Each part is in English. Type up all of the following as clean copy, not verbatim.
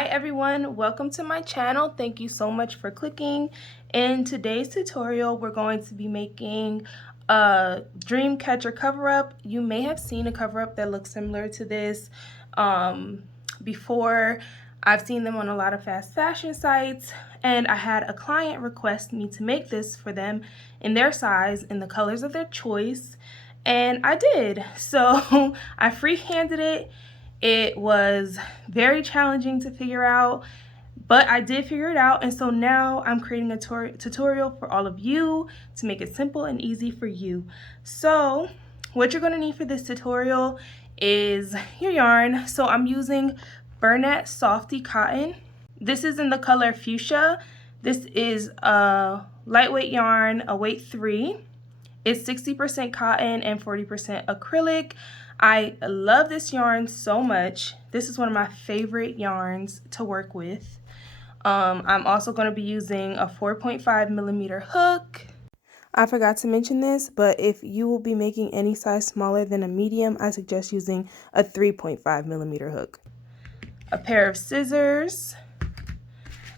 Hi everyone, welcome to my channel. Thank you so much for clicking. In today's tutorial, we're going to be making a Dreamcatcher cover-up. You may have seen a cover-up that looks similar to this before. I've seen them on a lot of fast fashion sites, and I had a client request me to make this for them in their size, in the colors of their choice, and I did. So I freehanded it. It was very challenging to figure out, but I did figure it out, and so now I'm creating a tutorial for all of you to make it simple and easy for you. So what you're going to need for this tutorial is your yarn. So I'm using Bernat Softy cotton. This is in the color fuchsia. This is a lightweight yarn, a weight 3. It's 60% cotton and 40% acrylic. I love this yarn so much. This is one of my favorite yarns to work with. I'm also going to be using a 4.5mm hook. I forgot to mention this, but if you will be making any size smaller than a medium, I suggest using a 3.5mm hook. A pair of scissors.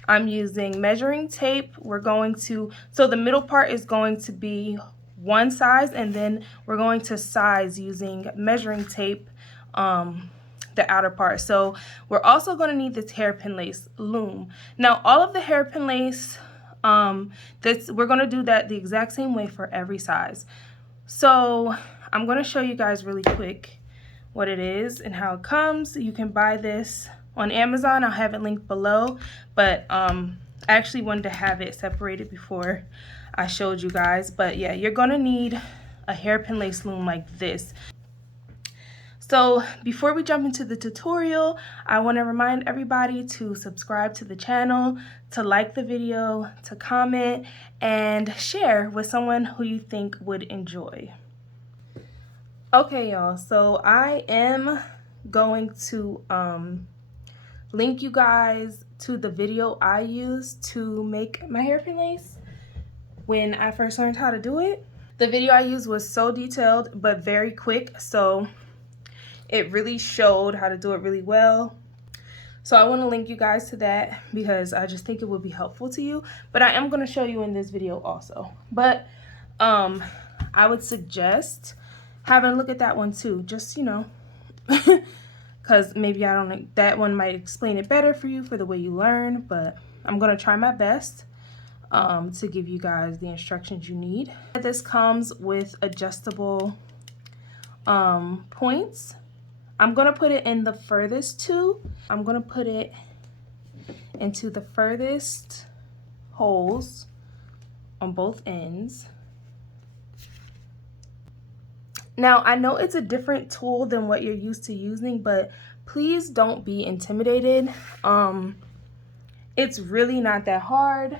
I'm using measuring tape. So the middle part is going to be one size, and then we're going to size using measuring tape the outer part. So we're also going to need this hairpin lace loom. Now all of the hairpin lace, we're going to do that the exact same way for every size. So I'm going to show you guys really quick what it is and how it comes. You can buy this on Amazon. I'll have it linked below, but I actually wanted to have it separated before I showed you guys. But yeah, you're gonna need a hairpin lace loom like this. So before we jump into the tutorial, I want to remind everybody to subscribe to the channel, to like the video, to comment, and share with someone who you think would enjoy. Okay, y'all, so I am going to link you guys to the video I used to make my hairpin lace when I first learned how to do it. The video I used was so detailed but very quick, so it really showed how to do it really well. So I want to link you guys to that because I just think it would be helpful to you, but I am going to show you in this video also. But I would suggest having a look at that one too, just, you know, because maybe I don't know, that one might explain it better for you for the way you learn, but I'm going to try my best to give you guys the instructions you need. This comes with adjustable points. I'm going to put it in the furthest two. I'm going to put it into the furthest holes on both ends. Now, I know it's a different tool than what you're used to using, but please don't be intimidated. It's really not that hard.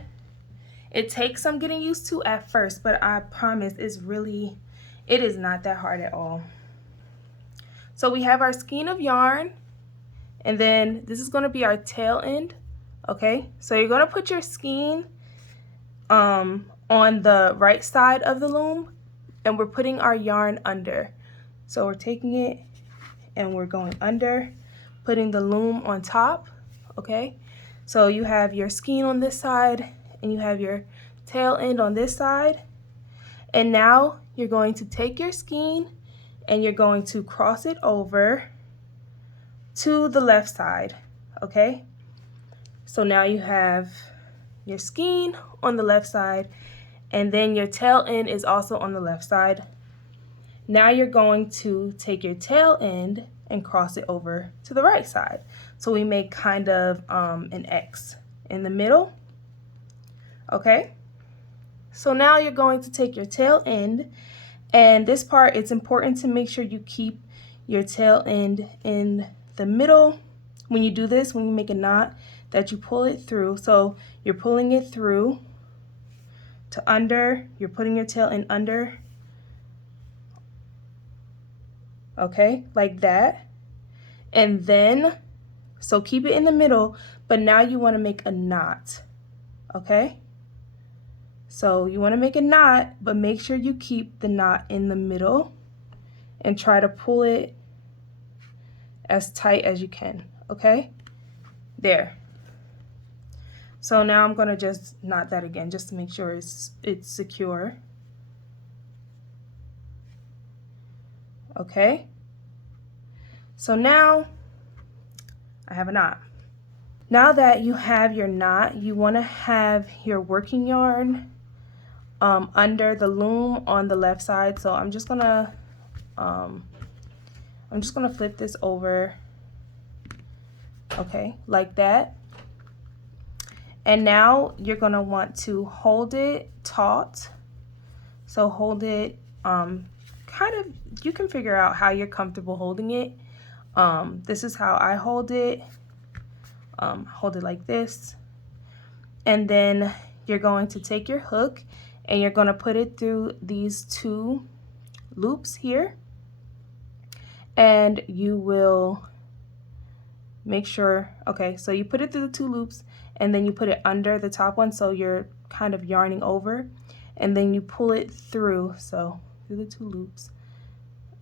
It takes some getting used to at first, but I promise it is not that hard at all. So we have our skein of yarn, and then this is going to be our tail end. Okay, so you're going to put your skein on the right side of the loom, and we're putting our yarn under. So we're taking it and we're going under, putting the loom on top. Okay, so you have your skein on this side and you have your tail end on this side, and now you're going to take your skein and you're going to cross it over to the left side. Okay, so now you have your skein on the left side, and then your tail end is also on the left side. Now you're going to take your tail end and cross it over to the right side. So we make kind of an X in the middle. Okay, so now you're going to take your tail end, and this part, it's important to make sure you keep your tail end in the middle. When you do this, when you make a knot, that you pull it through. So you're pulling it through to under, you're putting your tail end under. Okay, like that. And then, so keep it in the middle, but now you want to make a knot. Okay, so you want to make a knot, but make sure you keep the knot in the middle and try to pull it as tight as you can. Okay, There. So now I'm going to just knot that again just to make sure it's secure. Okay. So now I have a knot. Now that you have your knot, you want to have your working yarn under the loom on the left side. So I'm just gonna flip this over, okay, like that. And now you're gonna want to hold it taut. So hold it kind of, you can figure out how you're comfortable holding it. This is how I hold it. Hold it like this. And then you're going to take your hook and you're going to put it through these two loops here. And you will make sure, okay, so you put it through the two loops and then you put it under the top one, so you're kind of yarning over, and then you pull it through, so through the two loops,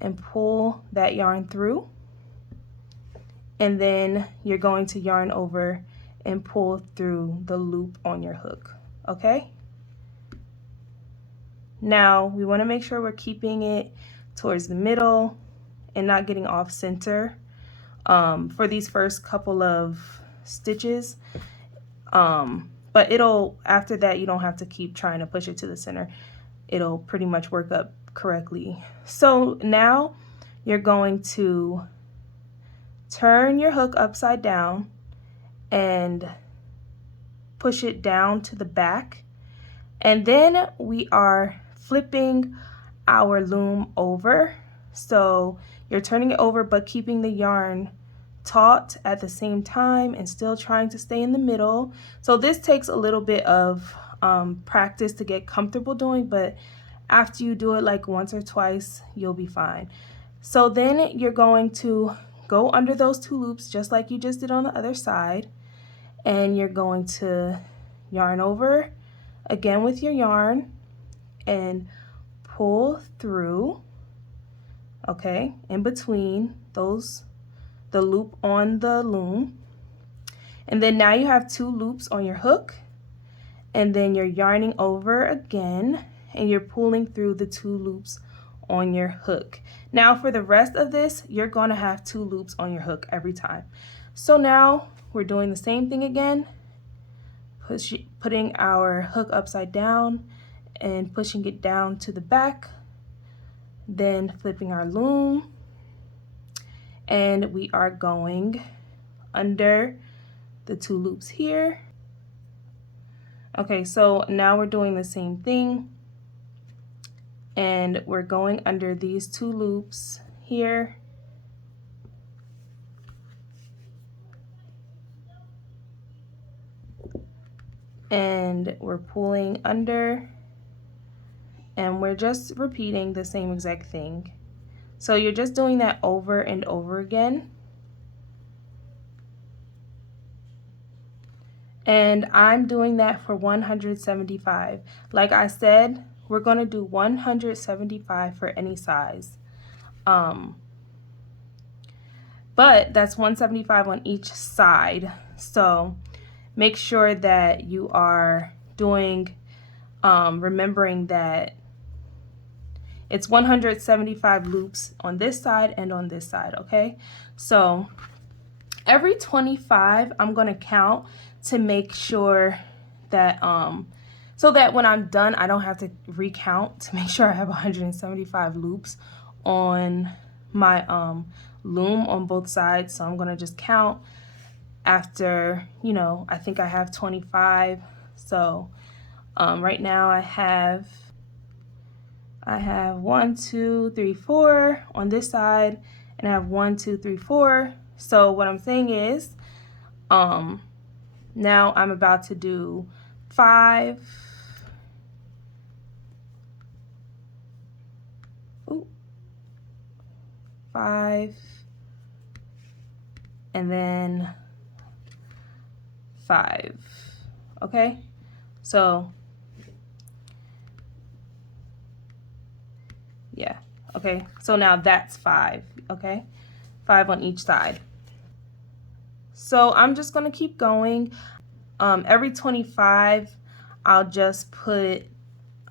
and pull that yarn through, and then you're going to yarn over and pull through the loop on your hook, okay? Now we want to make sure we're keeping it towards the middle and not getting off center for these first couple of stitches, but it'll, after that, you don't have to keep trying to push it to the center. It'll pretty much work up correctly. So now you're going to turn your hook upside down and push it down to the back, and then we are flipping our loom over. So you're turning it over but keeping the yarn taut at the same time and still trying to stay in the middle. So this takes a little bit of practice to get comfortable doing, but after you do it like once or twice, you'll be fine. So then you're going to go under those two loops just like you just did on the other side, and you're going to yarn over again with your yarn and pull through, okay, in between those, the loop on the loom. And then now you have two loops on your hook, and then you're yarning over again and you're pulling through the two loops on your hook. Now for the rest of this, you're going to have two loops on your hook every time. So now we're doing the same thing again, putting our hook upside down and pushing it down to the back, then flipping our loom, and we are going under the two loops here. Okay, so now we're doing the same thing, and we're going under these two loops here, and we're pulling under, and we're just repeating the same exact thing. So you're just doing that over and over again. And I'm doing that for 175. Like I said, we're going to do 175 for any size. But that's 175 on each side. So make sure that you are doing, remembering that it's 175 loops on this side and on this side, okay? So every 25, I'm going to count to make sure that, so that when I'm done, I don't have to recount to make sure I have 175 loops on my loom on both sides. So I'm going to just count after, you know, I think I have 25. So right now I have 1, 2, 3, 4 on this side, and I have 1, 2, 3, 4. So what I'm saying is, now I'm about to do 5, 5, and then 5, okay? So, yeah, okay? So now that's 5, okay? 5 on each side. So I'm just going to keep going. Every 25, I'll just put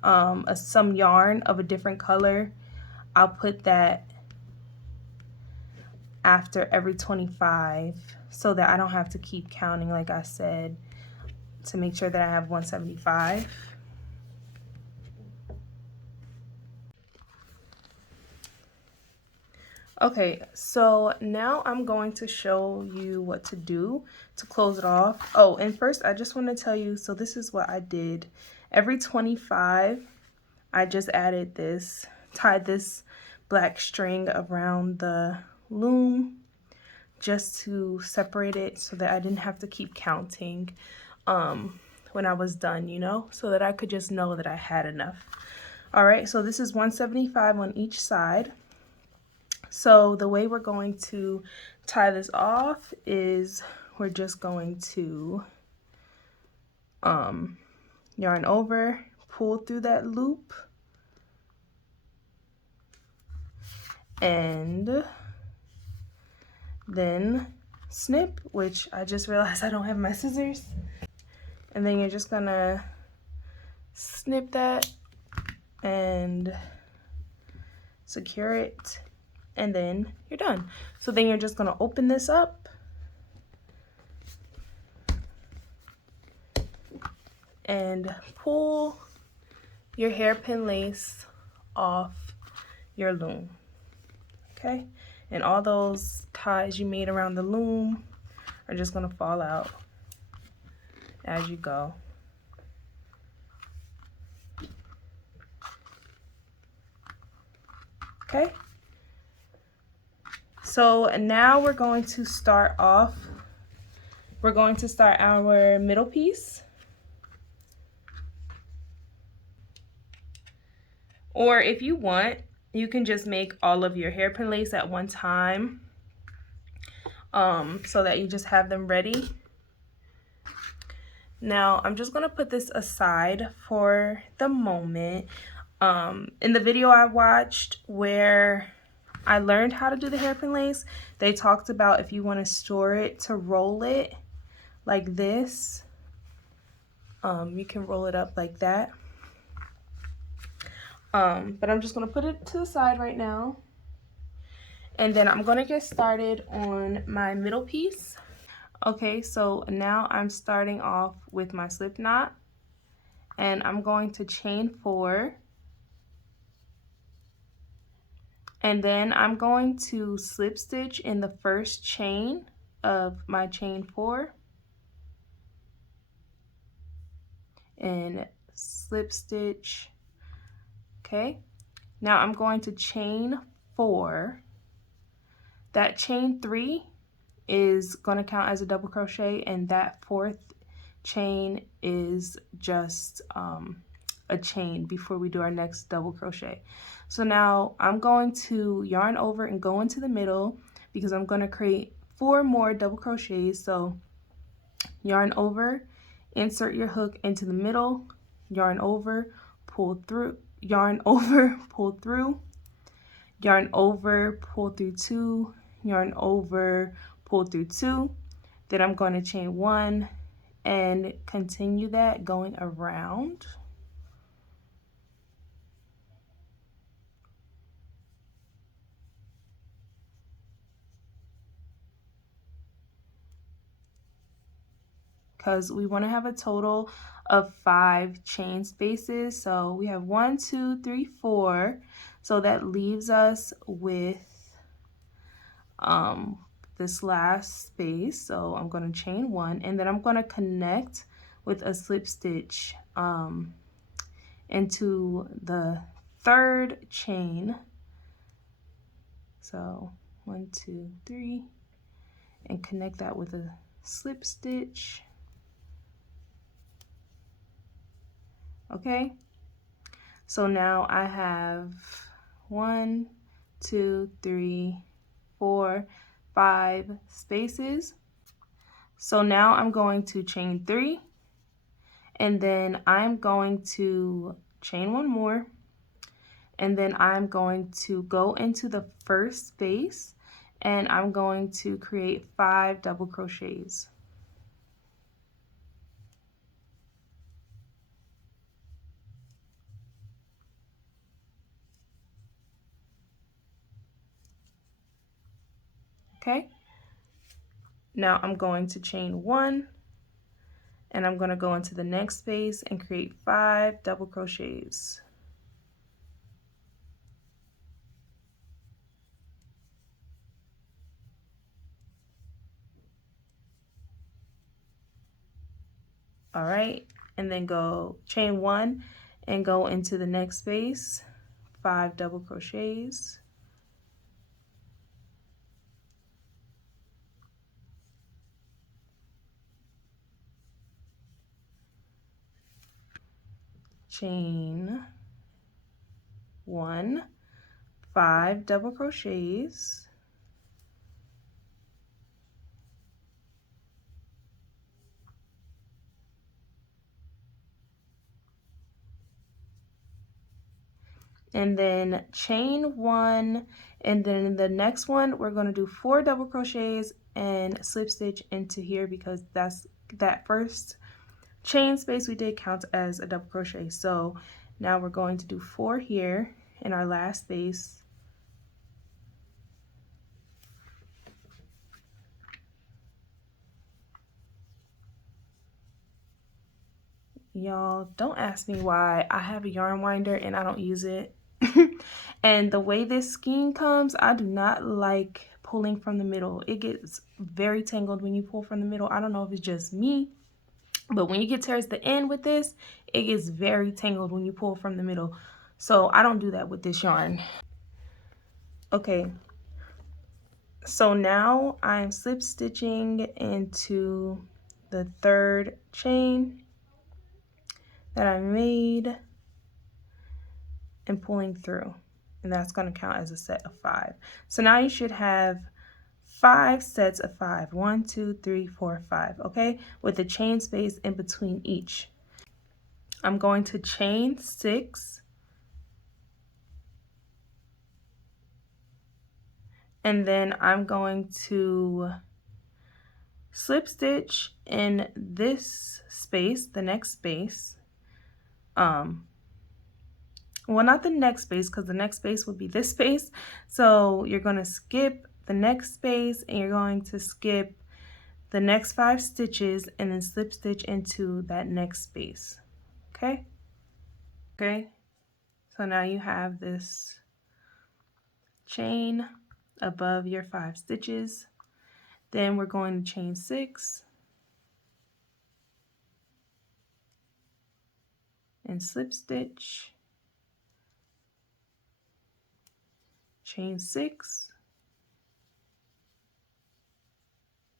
some yarn of a different color. I'll put that after every 25 so that I don't have to keep counting, like I said, to make sure that I have 175. Okay, so now I'm going to show you what to do to close it off. Oh, and first I just want to tell you, so this is what I did. Every 25, I just added this, tied this black string around the loom just to separate it so that I didn't have to keep counting when I was done, you know, so that I could just know that I had enough. All right, so this is 175 on each side. So the way we're going to tie this off is we're just going to yarn over, pull through that loop, and then snip, which I just realized I don't have my scissors. And then you're just gonna snip that and secure it, and then you're done. So then you're just gonna open this up and pull your hairpin lace off your loom, okay? And all those ties you made around the loom are just gonna fall out as you go. Okay? So now we're going to start off, we're going to start our middle piece. Or if you want, you can just make all of your hairpin lace at one time, so that you just have them ready. Now I'm just gonna put this aside for the moment. In the video I watched where I learned how to do the hairpin lace, they talked about if you want to store it, to roll it like this. You can roll it up like that. But I'm just going to put it to the side right now. And then I'm going to get started on my middle piece. Okay, so now I'm starting off with my slip knot. And I'm going to chain 4. And then I'm going to slip stitch in the first chain of my chain 4. And slip stitch. Okay, now I'm going to chain 4. That chain 3 is going to count as a double crochet, and that 4th chain is just a chain before we do our next double crochet. So now I'm going to yarn over and go into the middle because I'm going to create 4 more double crochets. So yarn over, insert your hook into the middle, yarn over, pull through, yarn over, pull through, yarn over, pull through 2, yarn over, pull through 2. Then I'm going to chain 1 and continue that going around. Because we want to have a total of 5 chain spaces. So we have 1, 2, 3, 4. So that leaves us with this last space. So I'm going to chain 1, and then I'm going to connect with a slip stitch into the 3rd chain. So 1, 2, 3, and connect that with a slip stitch. Okay, so now I have 1, 2, 3, 4, 5 spaces. So now I'm going to chain 3, and then I'm going to chain 1 more, and then I'm going to go into the first space and I'm going to create 5 double crochets. Okay, now I'm going to chain 1, and I'm going to go into the next space and create 5 double crochets. All right, and then go chain 1 and go into the next space, 5 double crochets. Chain 1, 5 double crochets. And then chain 1, and then the next one we're going to do 4 double crochets and slip stitch into here, because that's that first chain space we did counts as a double crochet. So now we're going to do 4 here in our last space. Y'all, don't ask me why I have a yarn winder and I don't use it. And the way this skein comes, I do not like pulling from the middle. It gets very tangled when you pull from the middle. I don't know if it's just me, but when you get towards the end with this, it gets very tangled when you pull from the middle. So I don't do that with this yarn. Okay, so now I'm slip stitching into the 3rd chain that I made and pulling through, and that's going to count as a set of 5. So now you should have 5 sets of 5. 1, 2, 3, 4, 5. Okay, with the chain space in between each. I'm going to chain 6, and then I'm going to slip stitch in this space, the next space. Well, not the next space, because the next space would be this space. So you're going to skip the next space, and you're going to skip the next 5 stitches and then slip stitch into that next space. Okay? Okay. So now you have this chain above your 5 stitches. Then we're going to chain 6 and slip stitch, chain 6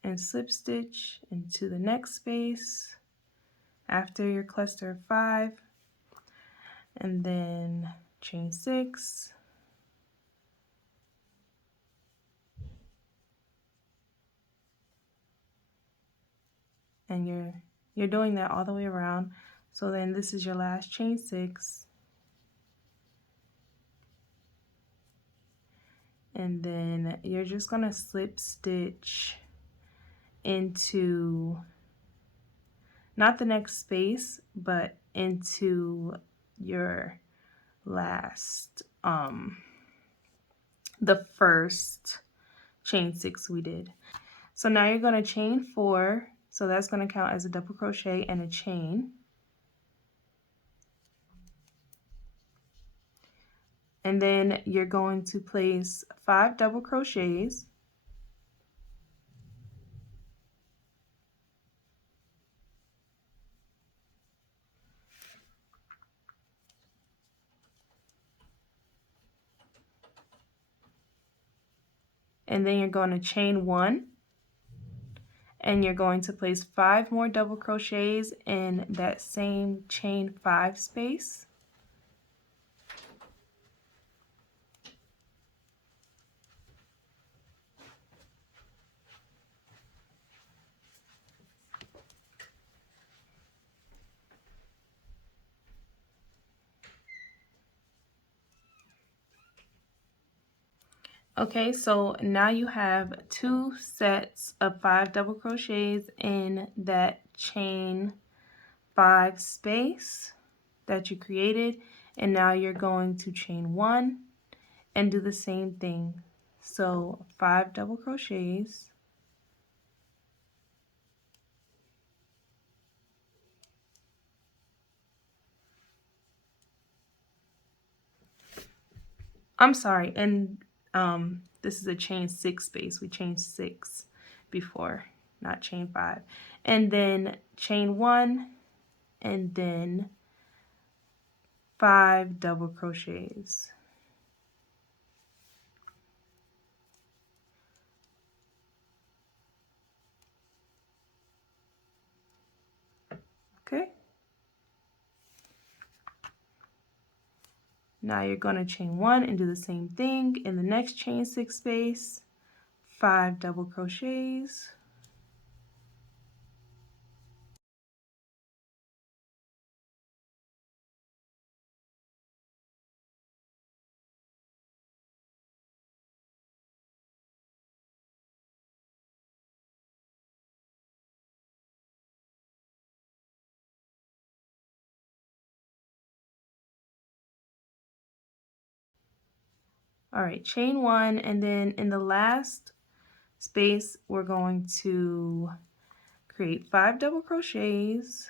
and slip stitch into the next space after your cluster of 5, and then chain 6 and you're doing that all the way around. So then this is your last chain 6, and then you're just going to slip stitch into not the next space, but into your last the first chain 6 we did. So now you're going to chain 4, so that's going to count as a double crochet and a chain. And then you're going to place 5 double crochets, and then you're going to chain 1, and you're going to place 5 more double crochets in that same chain 5 space. Okay, so now you have 2 sets of 5 double crochets in that chain 5 space that you created, and now you're going to chain 1 and do the same thing. So 5 double crochets, I'm sorry, and this is a chain 6 space. We chained 6 before, not chain 5. And then chain 1 and then 5 double crochets. Okay? Now you're going to chain 1 and do the same thing in the next chain 6 space, 5 double crochets. All right, chain 1, and then in the last space we're going to create 5 double crochets,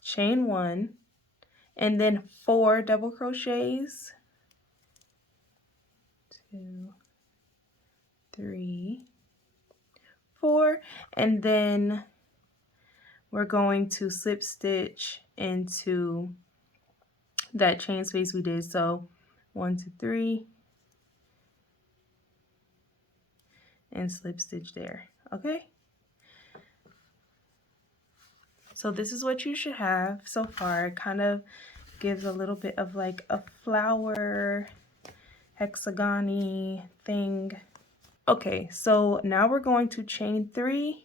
chain 1, and then 4 double crochets, 2, 3, 4, and then we're going to slip stitch into that chain space we did. So 1, 2, 3, and slip stitch there. Okay, so this is what you should have so far. It kind of gives a little bit of like a flower hexagon-y thing. Okay, so now we're going to chain 3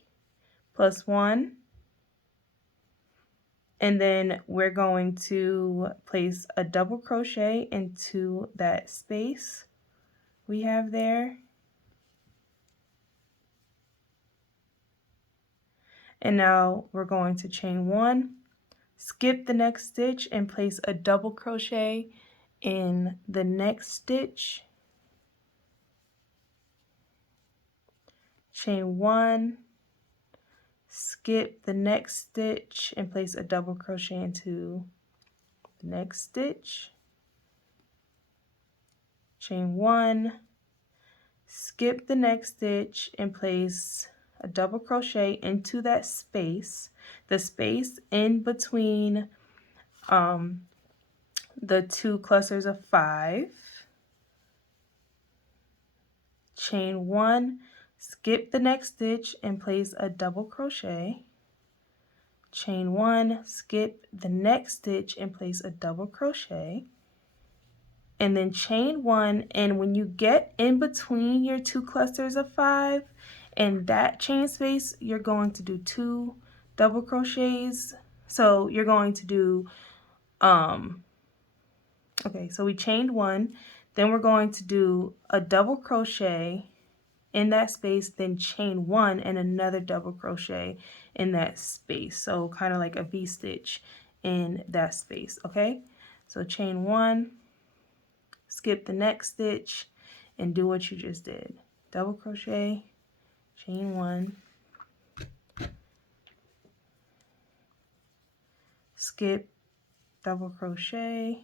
plus 1, and then we're going to place a double crochet into that space we have there. And now we're going to chain 1, skip the next stitch, and place a double crochet in the next stitch. Chain 1, skip the next stitch, and place a double crochet into the next stitch. Chain 1, skip the next stitch, and place a double crochet into that space, the space in between the 2 clusters of 5. Chain 1, skip the next stitch, and place a double crochet. Chain 1, skip the next stitch, and place a double crochet. And then chain 1, and when you get in between your 2 clusters of 5 and that chain space, you're going to do 2 double crochets. So you're going to do okay, so we chained 1, then we're going to do a double crochet in that space, then chain 1 and another double crochet in that space. So kind of like a V-stitch in that space, okay? So chain 1, skip the next stitch, and do what you just did. Double crochet, chain 1, skip, double crochet,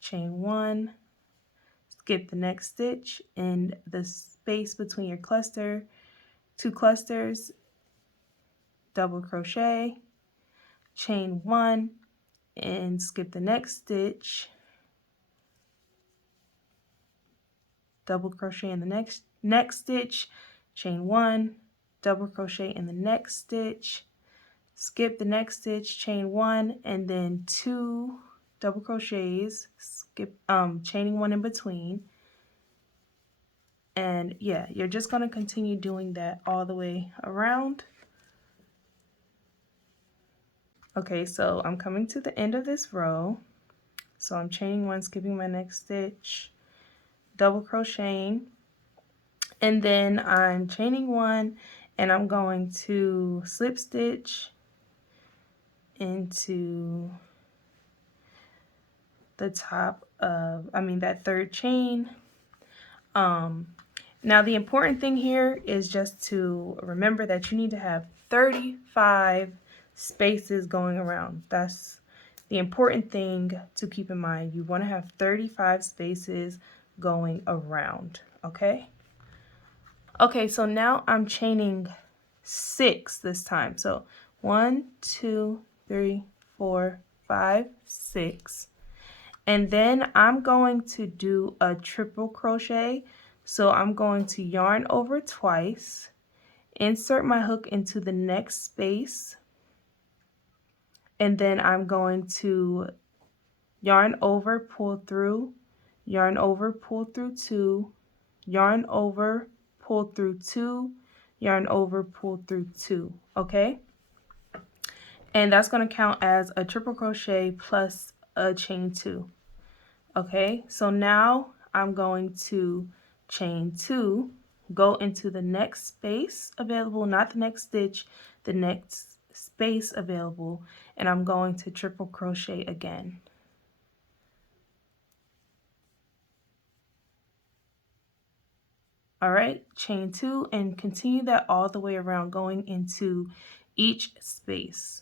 chain 1, skip the next stitch in the space between your cluster, 2 clusters, double crochet, chain 1, and skip the next stitch, double crochet in the next stitch, chain 1, double crochet in the next stitch, skip the next stitch, chain 1, and then 2 double crochets, skip chaining 1 in between, And yeah, you're just going to continue doing that all the way around. Okay, so I'm coming to the end of this row. So I'm chaining one, skipping my next stitch, double crocheting, and then I'm chaining one, and I'm going to slip stitch into the top of, that third chain. Now the important thing here is just to remember that you need to have 35 spaces going around. That's the important thing to keep in mind. You want to have 35 spaces going around, okay? Okay, so now I'm chaining 6 this time. So 1, 2, 3, 4, 5, 6. And then I'm going to do a triple crochet. So I'm going to yarn over twice, insert my hook into the next space, and then I'm going to yarn over, pull through, yarn over, pull through 2, yarn over, pull through 2, yarn over, pull through 2, okay? And that's going to count as a triple crochet plus a chain 2. Okay, so now I'm going to chain 2, go into the next space available, not the next stitch, the next space available, and I'm going to triple crochet again. All right, chain 2 and continue that all the way around, going into each space.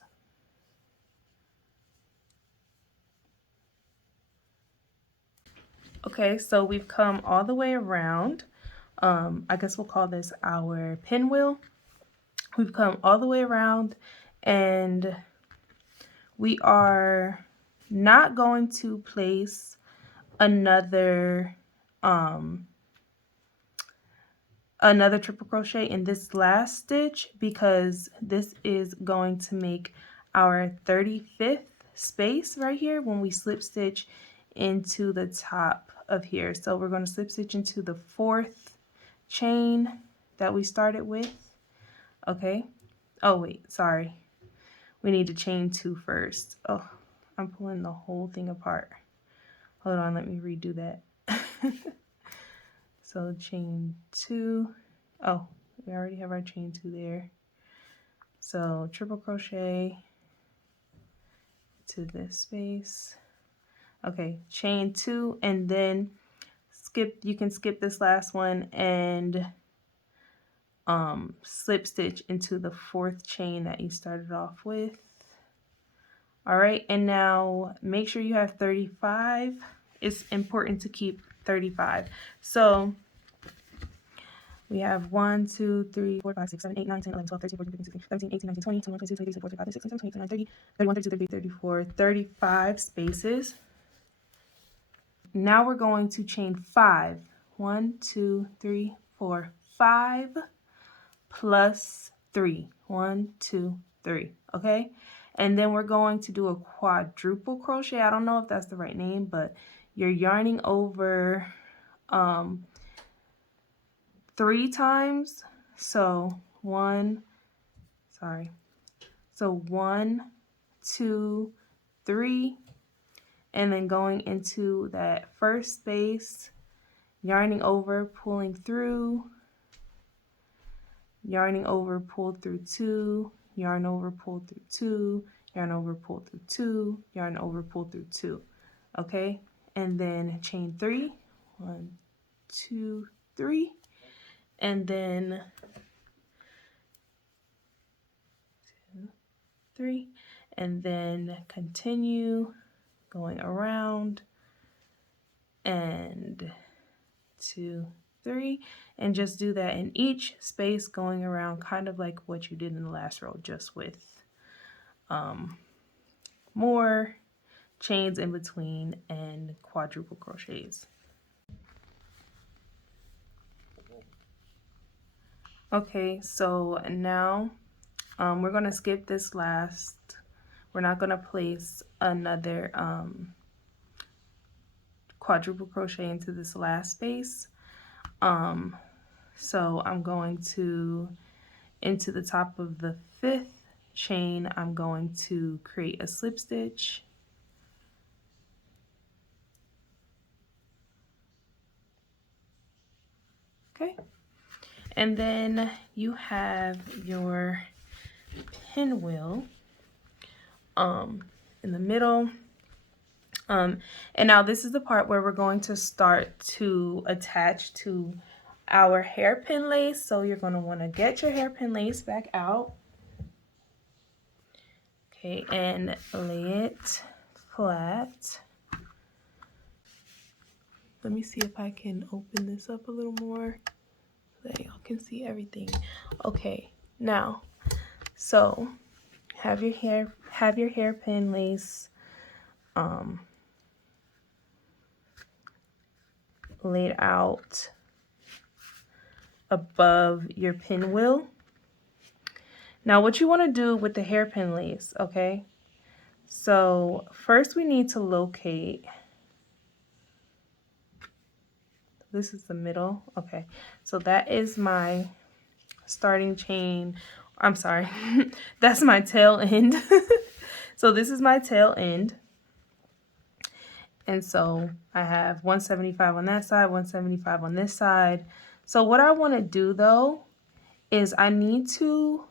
Okay, so we've come all the way around. I guess we'll call this our pinwheel. We've come all the way around, and we are not going to place another triple crochet in this last stitch, because this is going to make our 35th space right here when we slip stitch into the top of here. So we're going to slip stitch into the 4th chain that we started with. Okay. Oh wait, sorry. We need to chain 2 first. Oh, I'm pulling the whole thing apart. Hold on, let me redo that. So chain 2. Oh, we already have our chain 2 there. So triple crochet to this space. Okay, chain 2, and then you can skip this last one and slip stitch into the 4th chain that you started off with. All right, and now make sure you have 35. It's important to keep 35. So we have 1, 2, 3, 4, 5, 6, 7, 8, 9, 10, 11, 12, 13, 14, 15, 16, 17, 18, 19, 20, 21, 22, 23, 24, 25, 26, 27, 28, 29, 30, 31, 32, 33, 34, 35 spaces. Now we're going to chain 5. 1, 2, 3, 4, 5 plus 3. 1, 2, 3. Okay? And then we're going to do a quadruple crochet. I don't know if that's the right name, but you're yarning over 3 times. So 1, 2, 3, and then going into that first space, yarning over, pulling through, yarning over, pull through 2, yarn over, pull through 2, yarn over, pull through 2, yarn over, pull through 2. Okay, and then chain 3, 1, 2, 3, and then 2, 3, and then continue going around, and 2, 3, and just do that in each space going around, kind of like what you did in the last row, just with more chains in between and quadruple crochets. Okay, so now we're going to skip this last. We're not going to place another quadruple crochet into this last space. So I'm going to, into the top of the 5th chain, I'm going to create a slip stitch. Okay. And then you have your pinwheel in the middle. And now this is the part where we're going to start to attach to our hairpin lace. So you're going to want to get your hairpin lace back out. Okay, and lay it flat. Let me see if I can open this up a little more so that y'all can see everything. Okay, now, so have your hairpin lace laid out above your pinwheel. Now what you want to do with the hairpin lace, okay? So first we need to locate, this is the middle, okay. So that is my starting chain, I'm sorry, that's my tail end. So this is my tail end. And so I have 175 on that side, 175 on this side. So what I want to do though is I need to,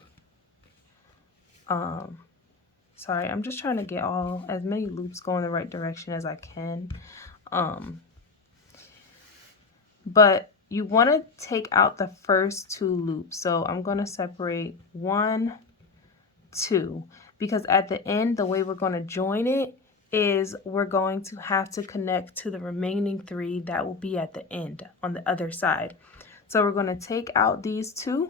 sorry, I'm just trying to get as many loops going the right direction as I can. But you want to take out the first 2 loops. So I'm going to separate 1, 2, because at the end, the way we're going to join it is we're going to have to connect to the remaining 3 that will be at the end on the other side. So we're going to take out these 2.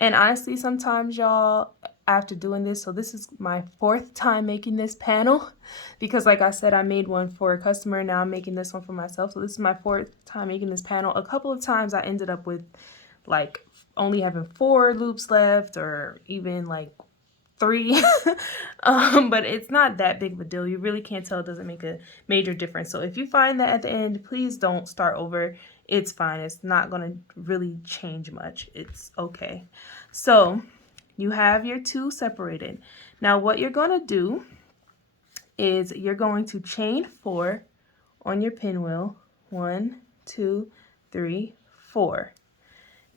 And honestly, sometimes y'all, after doing this, so this is my 4th time making this panel because like I said, I made one for a customer, now I'm making this one for myself. So this is my 4th time making this panel. A couple of times I ended up with like only having 4 loops left or even like 3. But it's not that big of a deal. You really can't tell. It doesn't make a major difference. So if you find that at the end, please don't start over. It's fine. It's not going to really change much. It's okay. So you have your 2 separated. Now what you're going to do is you're going to chain 4 on your pinwheel. 1, 2, 3, 4.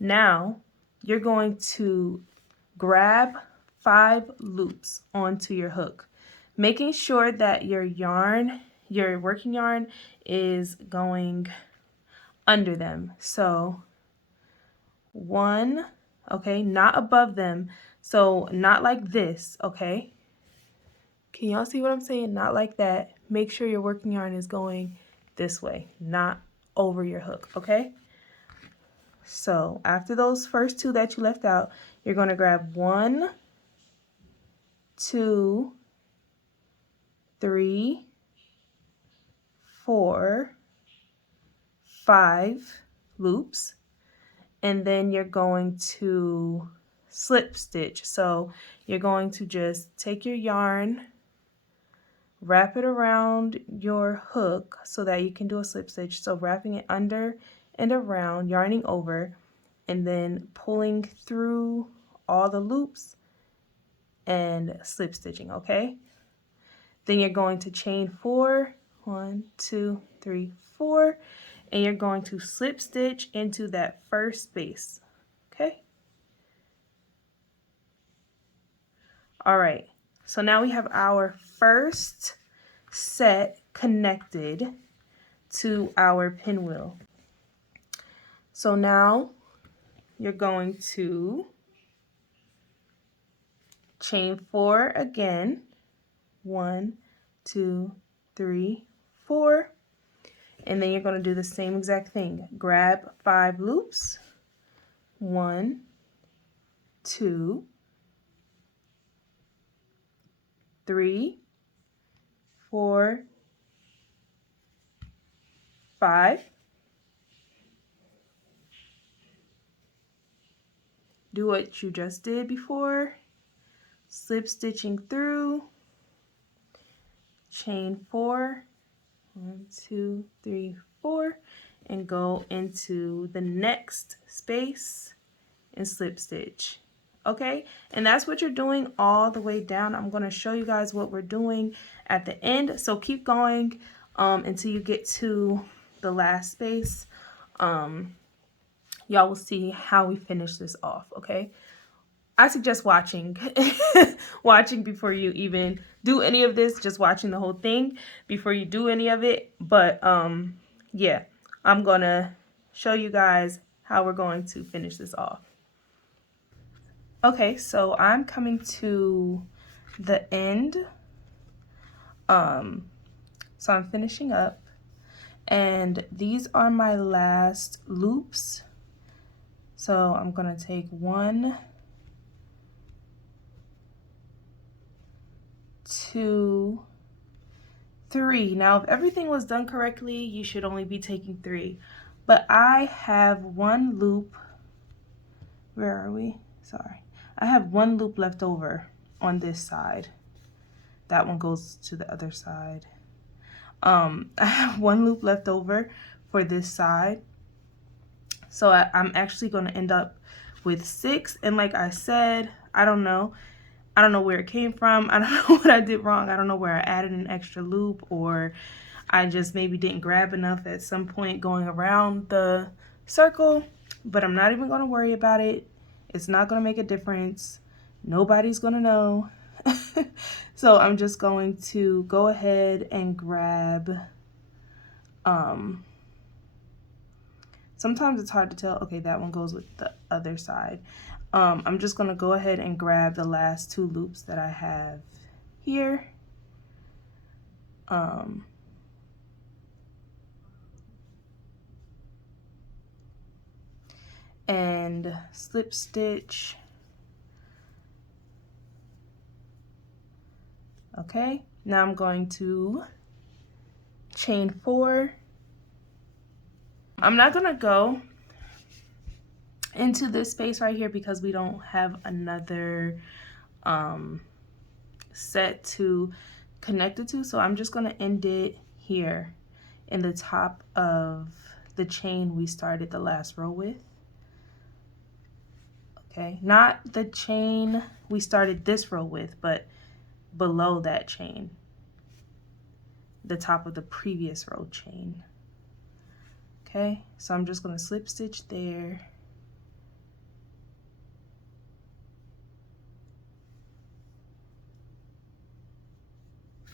Now you're going to grab 5 loops onto your hook, making sure that your yarn, your working yarn, is going under them. So 1, okay, not above them, so not like this, okay? Can y'all see what I'm saying? Not like that. Make sure your working yarn is going this way, not over your hook, okay? So after those first 2 that you left out, you're going to grab 1, 2, 3, 4, 5 loops, and then you're going to slip stitch. So you're going to just take your yarn, wrap it around your hook so that you can do a slip stitch. So wrapping it under and around, yarning over, and then pulling through all the loops and slip stitching, okay? Then you're going to chain 4, 1, 2, 3, 4, and you're going to slip stitch into that first space, okay? All right, so now we have our first set connected to our pinwheel. So now you're going to chain 4 again. 1, 2, 3, 4. And then you're going to do the same exact thing. Grab 5 loops. 1, 2, 3, 4, 5. Do what you just did before. Slip stitching through. Chain 4. 1, 2, 3, 4. and go into the next space and slip stitch. Okay, and that's what you're doing all the way down. I'm going to show you guys what we're doing at the end, so keep going until you get to the last space. Y'all will see how we finish this off. Okay, I suggest watching watching before you even do any of this, just watching the whole thing before you do any of it. But yeah, I'm gonna show you guys how we're going to finish this off. Okay, so I'm coming to the end. So I'm finishing up, and these are my last loops. So I'm gonna take 1, 2, 3. Now, if everything was done correctly, you should only be taking 3. But I have 1 loop. Where are we? Sorry. I have 1 loop left over on this side. That one goes to the other side. I have 1 loop left over for this side. So I'm actually going to end up with 6. And like I said, I don't know where it came from. I don't know what I did wrong. I don't know where I added an extra loop, or I just maybe didn't grab enough at some point going around the circle. But I'm not even going to worry about it. It's not going to make a difference. Nobody's going to know. So I'm just going to go ahead and grab, sometimes it's hard to tell. Okay, that one goes with the other side. I'm just going to go ahead and grab the last 2 loops that I have here. And slip stitch. Okay, now I'm going to chain 4. I'm not going to go into this space right here because we don't have another set to connect it to, so I'm just going to end it here in the top of the chain we started the last row with. Okay, not the chain we started this row with, but below that chain, the top of the previous row chain. Okay, so I'm just going to slip stitch there.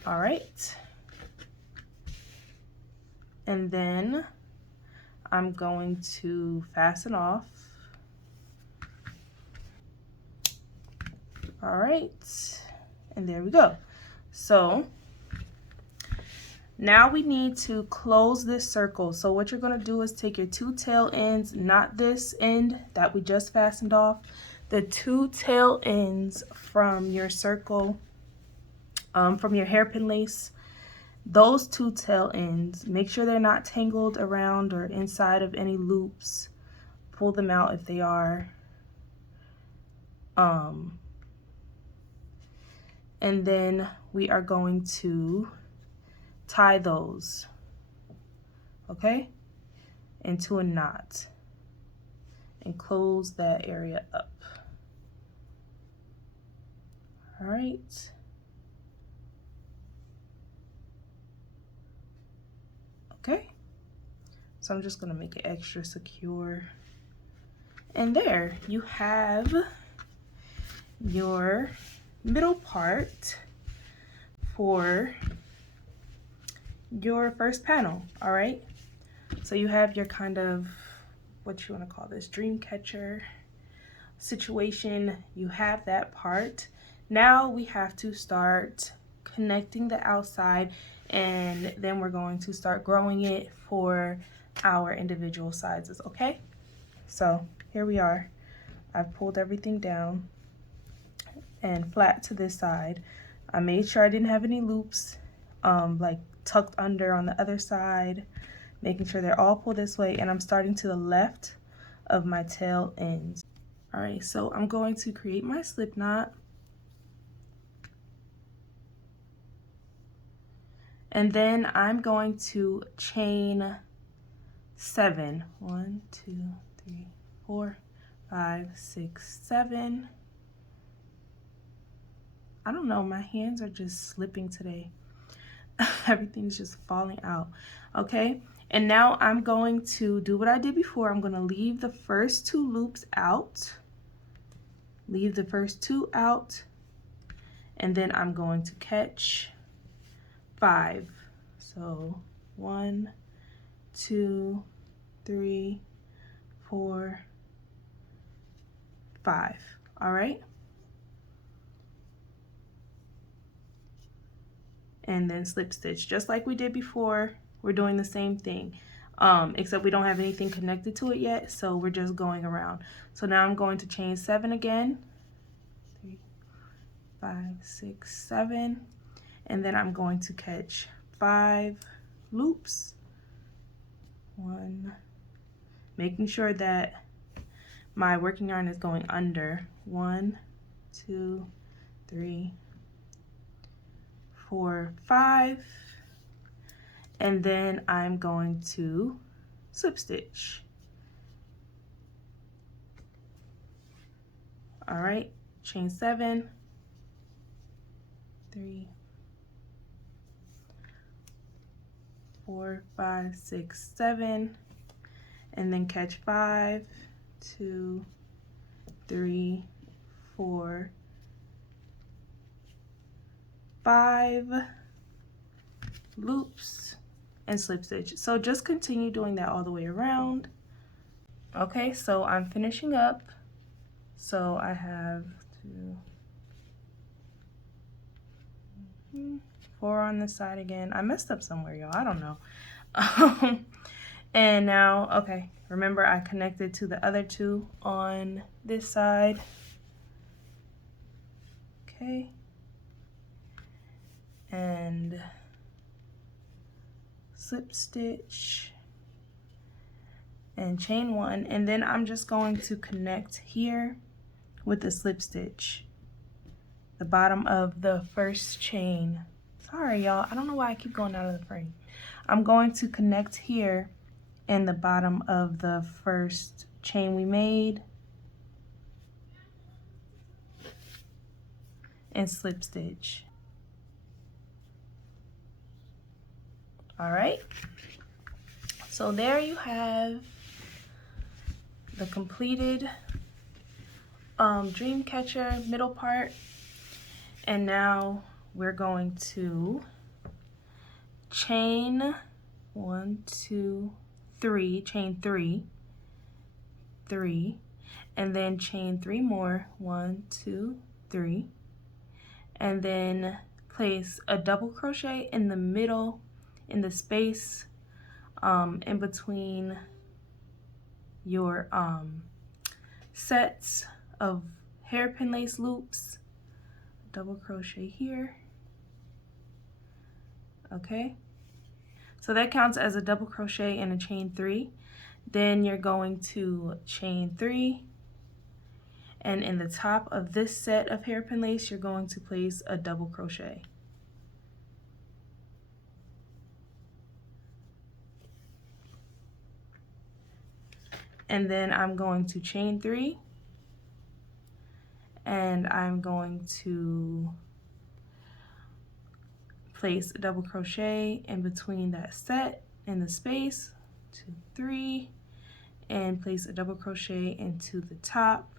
All right, and then I'm going to fasten off. All right, and there we go. So now we need to close this circle. So what you're going to do is take your 2 tail ends, not this end that we just fastened off, the 2 tail ends from your circle, from your hairpin lace. Those 2 tail ends, make sure they're not tangled around or inside of any loops. Pull them out if they are. And then we are going to tie those, okay, into a knot and close that area up. All right. Okay, so I'm just going to make it extra secure. And there you have your middle part for your first panel. All right, so you have your kind of, what you want to call this, Dreamcatcher situation. You have that part. Now we have to start connecting the outside, and then we're going to start growing it for our individual sizes. Okay, so here we are. I've pulled everything down and flat to this side. I made sure I didn't have any loops like tucked under on the other side, making sure they're all pulled this way, and I'm starting to the left of my tail ends. All right, so I'm going to create my slip knot, and then I'm going to chain 7. 1, 2, 3, 4, 5, 6, 7. I don't know, my hands are just slipping today. Everything's just falling out. Okay, and now I'm going to do what I did before. I'm going to leave the first 2 loops out. Leave the first 2 out. And then I'm going to catch 5. So 1, 2, 3, 4, 5. All right. And then slip stitch, just like we did before. We're doing the same thing, except we don't have anything connected to it yet, so we're just going around. So now I'm going to chain 7 again. 3, 5, 6, 7, and then I'm going to catch 5 loops. 1, making sure that my working yarn is going under. 1, 2, 3, 4, 5, and then I'm going to slip stitch. All right, chain 7, 3, 4, 5, 6, 7, and then catch 5, 2, 3, 4, 5 loops and slip stitch. So just continue doing that all the way around. Okay, so I'm finishing up. So I have 2, 4 on this side again. I messed up somewhere, y'all. I don't know. And now, okay, remember I connected to the other 2 on this side. Okay. And slip stitch and chain 1, and then I'm just going to connect here with the slip stitch, the bottom of the first chain. Sorry y'all, I don't know why I keep going out of the frame. I'm going to connect here in the bottom of the first chain we made and slip stitch. All right, so there you have the completed Dreamcatcher middle part, and now we're going to chain 1, 2, 3, chain 3, 3, and then chain 3 more, 1, 2, 3, and then place a double crochet in the middle, in the space in between your sets of hairpin lace loops. Double crochet here. Okay, so that counts as a double crochet and a chain 3. Then you're going to chain 3, and in the top of this set of hairpin lace you're going to place a double crochet. And then I'm going to chain 3, and I'm going to place a double crochet in between that set in the space, 2, 3, and place a double crochet into the top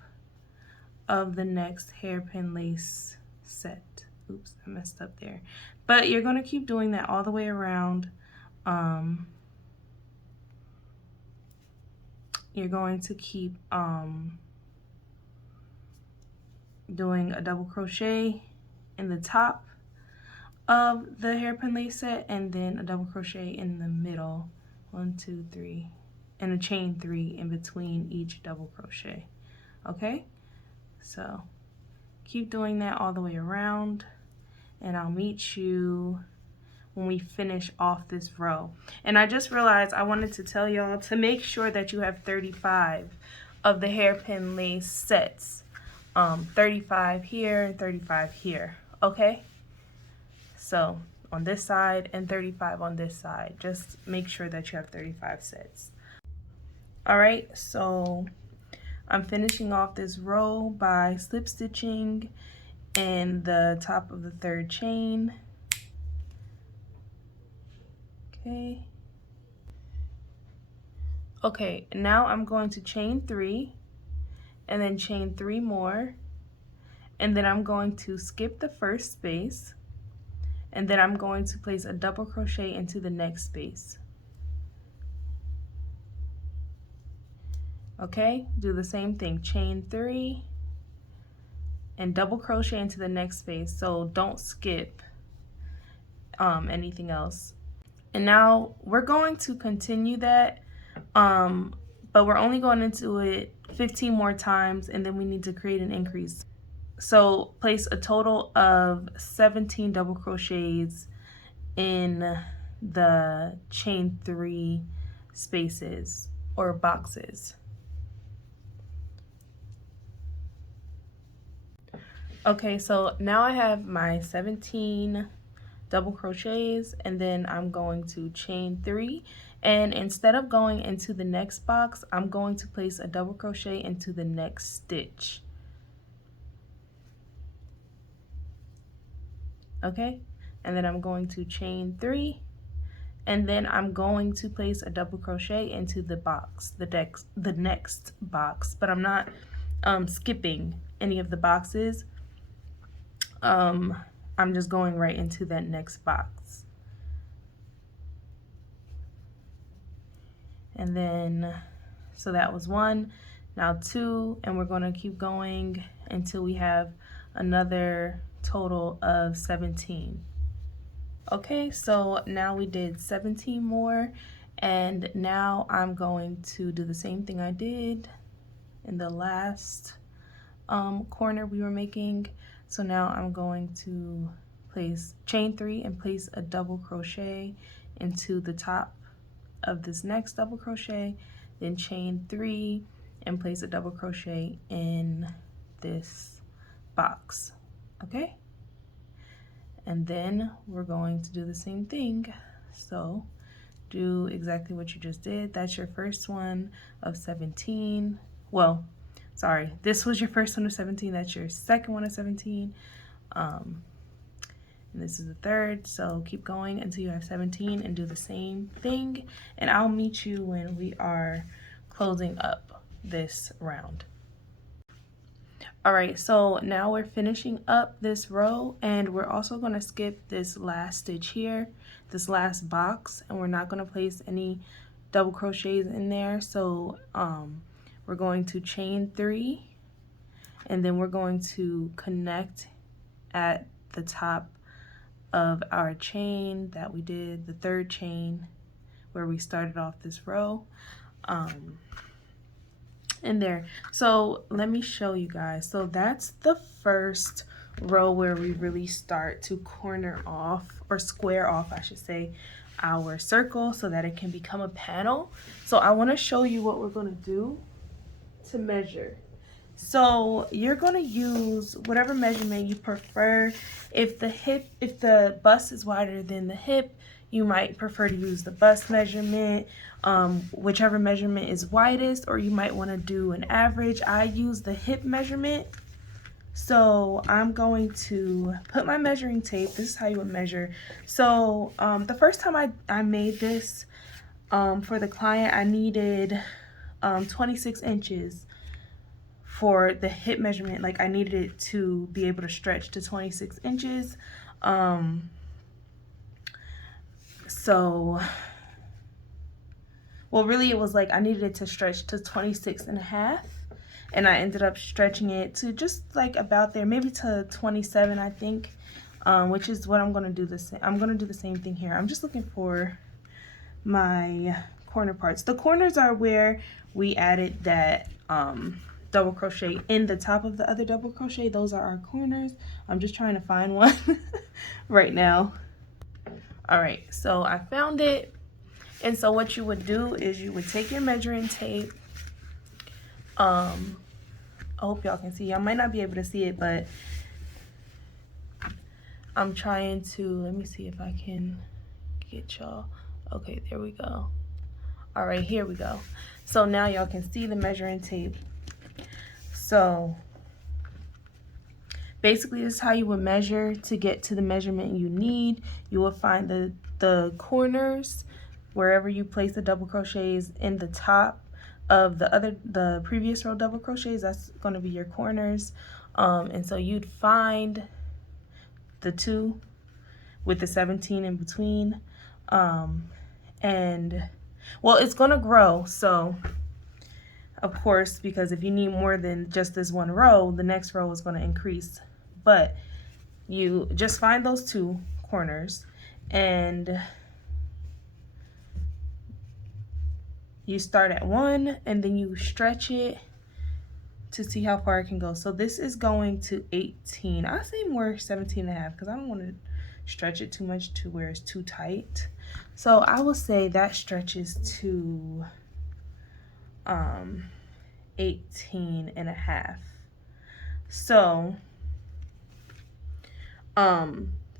of the next hairpin lace set. Oops, I messed up there. But you're going to keep doing that all the way around. You're going to keep doing a double crochet in the top of the hairpin lace set, and then a double crochet in the middle, 1, 2, 3, and a chain 3 in between each double crochet. Okay, so keep doing that all the way around, and I'll meet you when we finish off this row. And I just realized I wanted to tell y'all to make sure that you have 35 of the hairpin lace sets. 35 here and 35 here, okay? So on this side and 35 on this side. Just make sure that you have 35 sets. All right, so I'm finishing off this row by slip stitching in the top of the third chain. Okay. Okay, now I'm going to chain 3 and then chain 3 more, and then I'm going to skip the first space, and then I'm going to place a double crochet into the next space. Okay, do the same thing, chain 3 and double crochet into the next space, so don't skip anything else. And now we're going to continue that, but we're only going into it 15 more times, and then we need to create an increase. So place a total of 17 double crochets in the chain 3 spaces or boxes. Okay, so now I have my 17 double crochets, and then I'm going to chain 3, and instead of going into the next box, I'm going to place a double crochet into the next stitch. Okay, and then I'm going to chain 3, and then I'm going to place a double crochet into the box, the next box, but I'm not skipping any of the boxes. I'm just going right into that next box. And then, so that was 1, now 2, and we're going to keep going until we have another total of 17. Okay, so now we did 17 more, and now I'm going to do the same thing I did in the last corner we were making. So now I'm going to place chain 3 and place a double crochet into the top of this next double crochet, then chain 3 and place a double crochet in this box. Okay, and then we're going to do the same thing. So do exactly what you just did. That's your first one of 17. Well, sorry, this was your first one of 17. That's your second one of 17. And this is the third. So keep going until you have 17 and do the same thing. And I'll meet you when we are closing up this round. All right, so now we're finishing up this row, and we're also going to skip this last stitch here, this last box, and we're not going to place any double crochets in there. So we're going to chain 3, and then we're going to connect at the top of our chain that we did, the third chain where we started off this row. In there. So let me show you guys. So that's the first row where we really start to corner off, or square off I should say, our circle so that it can become a panel. So I want to show you what we're going to do to measure. So you're going to use whatever measurement you prefer. If the bust is wider than the hip, you might prefer to use the bust measurement, whichever measurement is widest, or you might want to do an average. I use the hip measurement. So I'm going to put my measuring tape. This is how you would measure. So the first time I made this for the client, I needed 26 inches for the hip measurement. Like I needed it to be able to stretch to 26 inches. So, well, really it was like I needed it to stretch to 26 and a half, and I ended up stretching it to just like about there, maybe to 27, I think, which is what I'm going to do this. I'm going to do the same thing here. I'm just looking for my corner parts. The corners are where we added that double crochet in the top of the other double crochet. Those are our corners. I'm just trying to find one right now. All right, so I found it. And so what you would do is you would take your measuring tape. I hope y'all can see. Y'all might not be able to see it, but I'm trying to, let me see if I can get y'all. Okay, there we go. All right, here we go. So now y'all can see the measuring tape. So basically, this is how you would measure to get to the measurement you need. You will find the corners wherever you place the double crochets in the top of the previous row double crochets. That's going to be your corners. And so you'd find the 2 with the 17 in between. And well, it's going to grow. So of course, because if you need more than just this one row, the next row is going to increase. But you just find those 2 corners and you start at 1 and then you stretch it to see how far it can go. So this is going to 18. I say more 17.5 because I don't want to stretch it too much to where it's too tight. So I will say that stretches to 18.5. So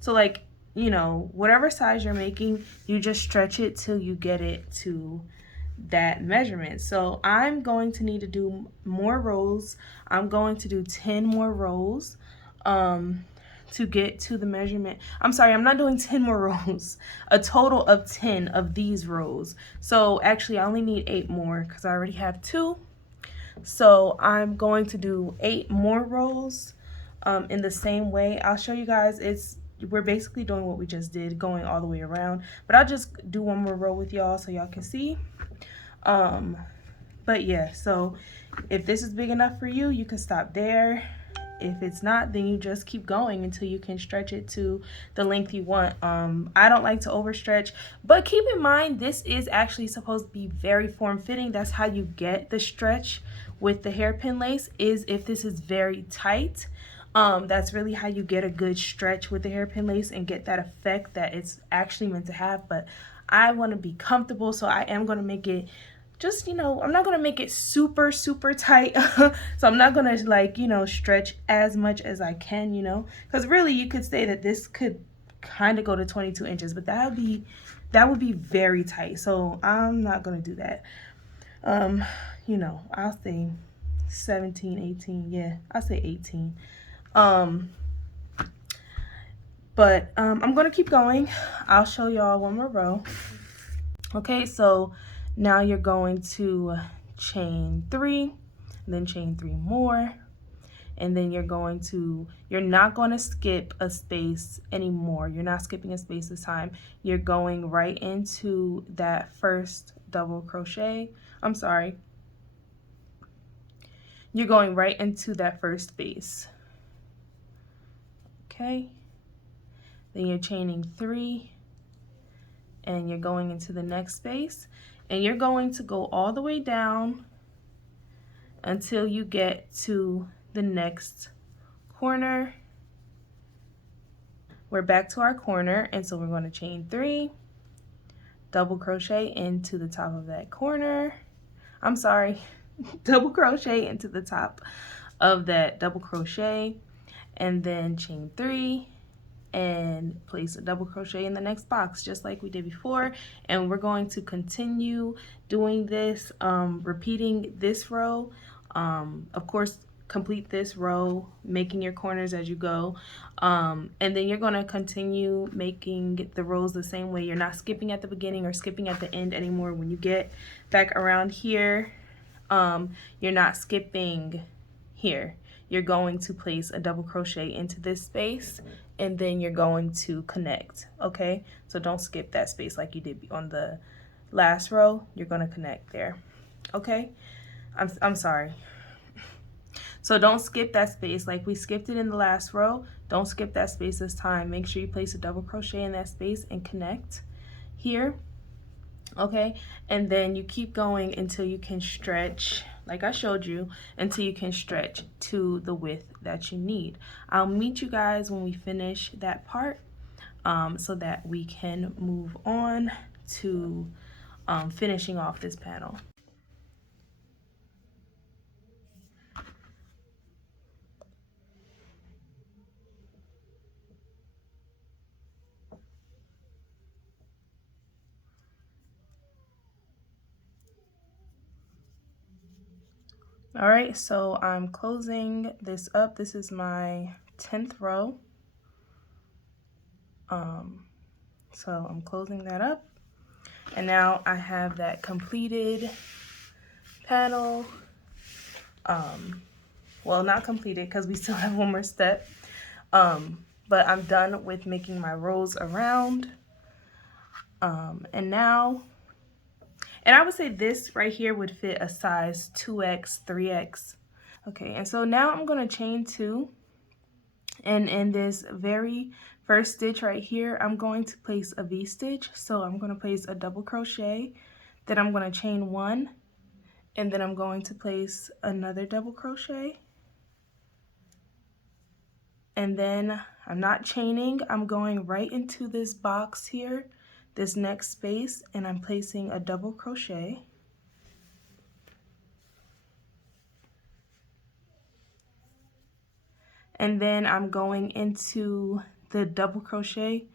like, you know, whatever size you're making, you just stretch it till you get it to that measurement. So I'm going to need to do more rows. I'm going to do 10 more rows to get to the measurement. I'm sorry, I'm not doing 10 more rows, a total of 10 of these rows. So actually I only need 8 more because I already have 2. So I'm going to do 8 more rows in the same way. I'll show you guys. We're basically doing what we just did, going all the way around, but I'll just do one more row with y'all so y'all can see. But yeah, so if this is big enough for you, you can stop there. If it's not, then you just keep going until you can stretch it to the length you want. I don't like to overstretch, but keep in mind this is actually supposed to be very form-fitting. That's how you get the stretch with the hairpin lace, is if this is very tight. That's really how you get a good stretch with the hairpin lace and get that effect that it's actually meant to have. But I want to be comfortable, so I am going to make it just, you know, I'm not going to make it super tight. So I'm not going to, like, you know, stretch as much as I can, you know, because really you could say that this could kind of go to 22 inches, but that would be very tight. So I'm not going to do that. You know, I'll say 17, 18. Yeah, I'll say 18. But I'm going to keep going. I'll show y'all one more row. Okay, so now you're going to chain 3, then chain 3 more, and then you're not going to skip a space anymore. You're not skipping a space this time. You're going right into that first double crochet. I'm sorry. You're going right into that first space. Okay. Then you're chaining 3, and you're going into the next space, and you're going to go all the way down until you get to the next corner. We're back to our corner, and so we're going to chain 3, double crochet into the top of that corner. I'm sorry, double crochet into the top of that double crochet, and then chain 3 and place a double crochet in the next box, just like we did before. And we're going to continue doing this, repeating this row. Of course, complete this row, making your corners as you go, and then you're going to continue making the rows the same way. You're not skipping at the beginning or skipping at the end anymore. When you get back around here, you're not skipping here. You're going to place a double crochet into this space, and then you're going to connect. Okay, so don't skip that space like you did on the last row. You're going to connect there. Okay, I'm sorry. So don't skip that space like we skipped it in the last row. Don't skip that space this time. Make sure you place a double crochet in that space and connect here. Okay, and then you keep going until you can stretch, like I showed you, until you can stretch to the width that you need. I'll meet you guys when we finish that part, so that we can move on to finishing off this panel. All right, so I'm closing this up. This is my 10th row. So I'm closing that up. And now I have that completed panel. Well, not completed because we still have one more step. But I'm done with making my rows around. And I would say this right here would fit a size 2X, 3X. Okay, and so now I'm gonna chain 2. And in this very first stitch right here, I'm going to place a V-stitch. So I'm gonna place a double crochet, then I'm gonna chain 1, and then I'm going to place another double crochet. And then I'm not chaining, I'm going right into this box here, this next space, and I'm placing a double crochet. And then I'm going into the double crochet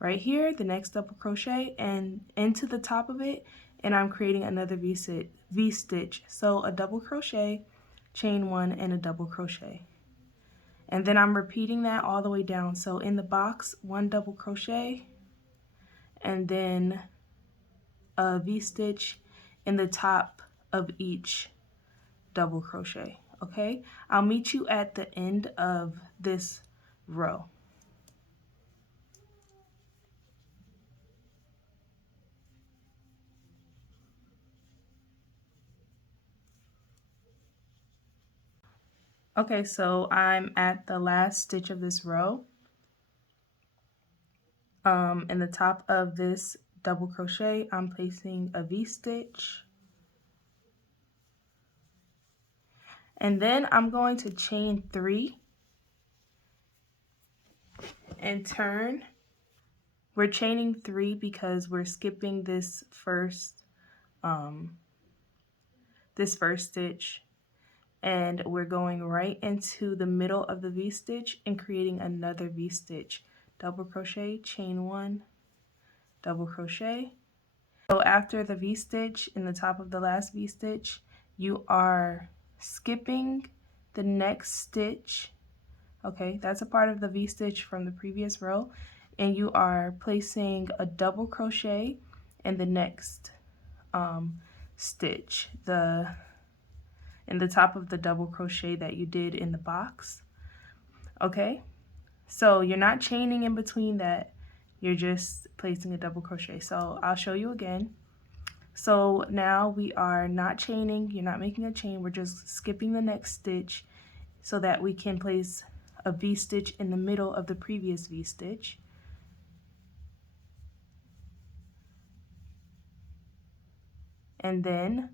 right here, the next double crochet, and into the top of it, and I'm creating another V-stitch. So a double crochet, chain 1, and a double crochet. And then I'm repeating that all the way down. So in the box, 1 double crochet, and then a V-stitch in the top of each double crochet. Okay, I'll meet you at the end of this row. Okay, so I'm at the last stitch of this row. In the top of this double crochet, I'm placing a V-stitch. And then I'm going to chain 3 and turn. We're chaining 3 because we're skipping this first stitch, and we're going right into the middle of the V-stitch and creating another V-stitch. Double crochet, chain 1, double crochet. So after the V-stitch in the top of the last V-stitch, you are skipping the next stitch. Okay, that's a part of the V-stitch from the previous row, and you are placing a double crochet in the next stitch, in the top of the double crochet that you did in the box. Okay, so you're not chaining in between that, you're just placing a double crochet. So I'll show you again. So now we are not chaining, you're not making a chain, we're just skipping the next stitch so that we can place a V-stitch in the middle of the previous V-stitch. And then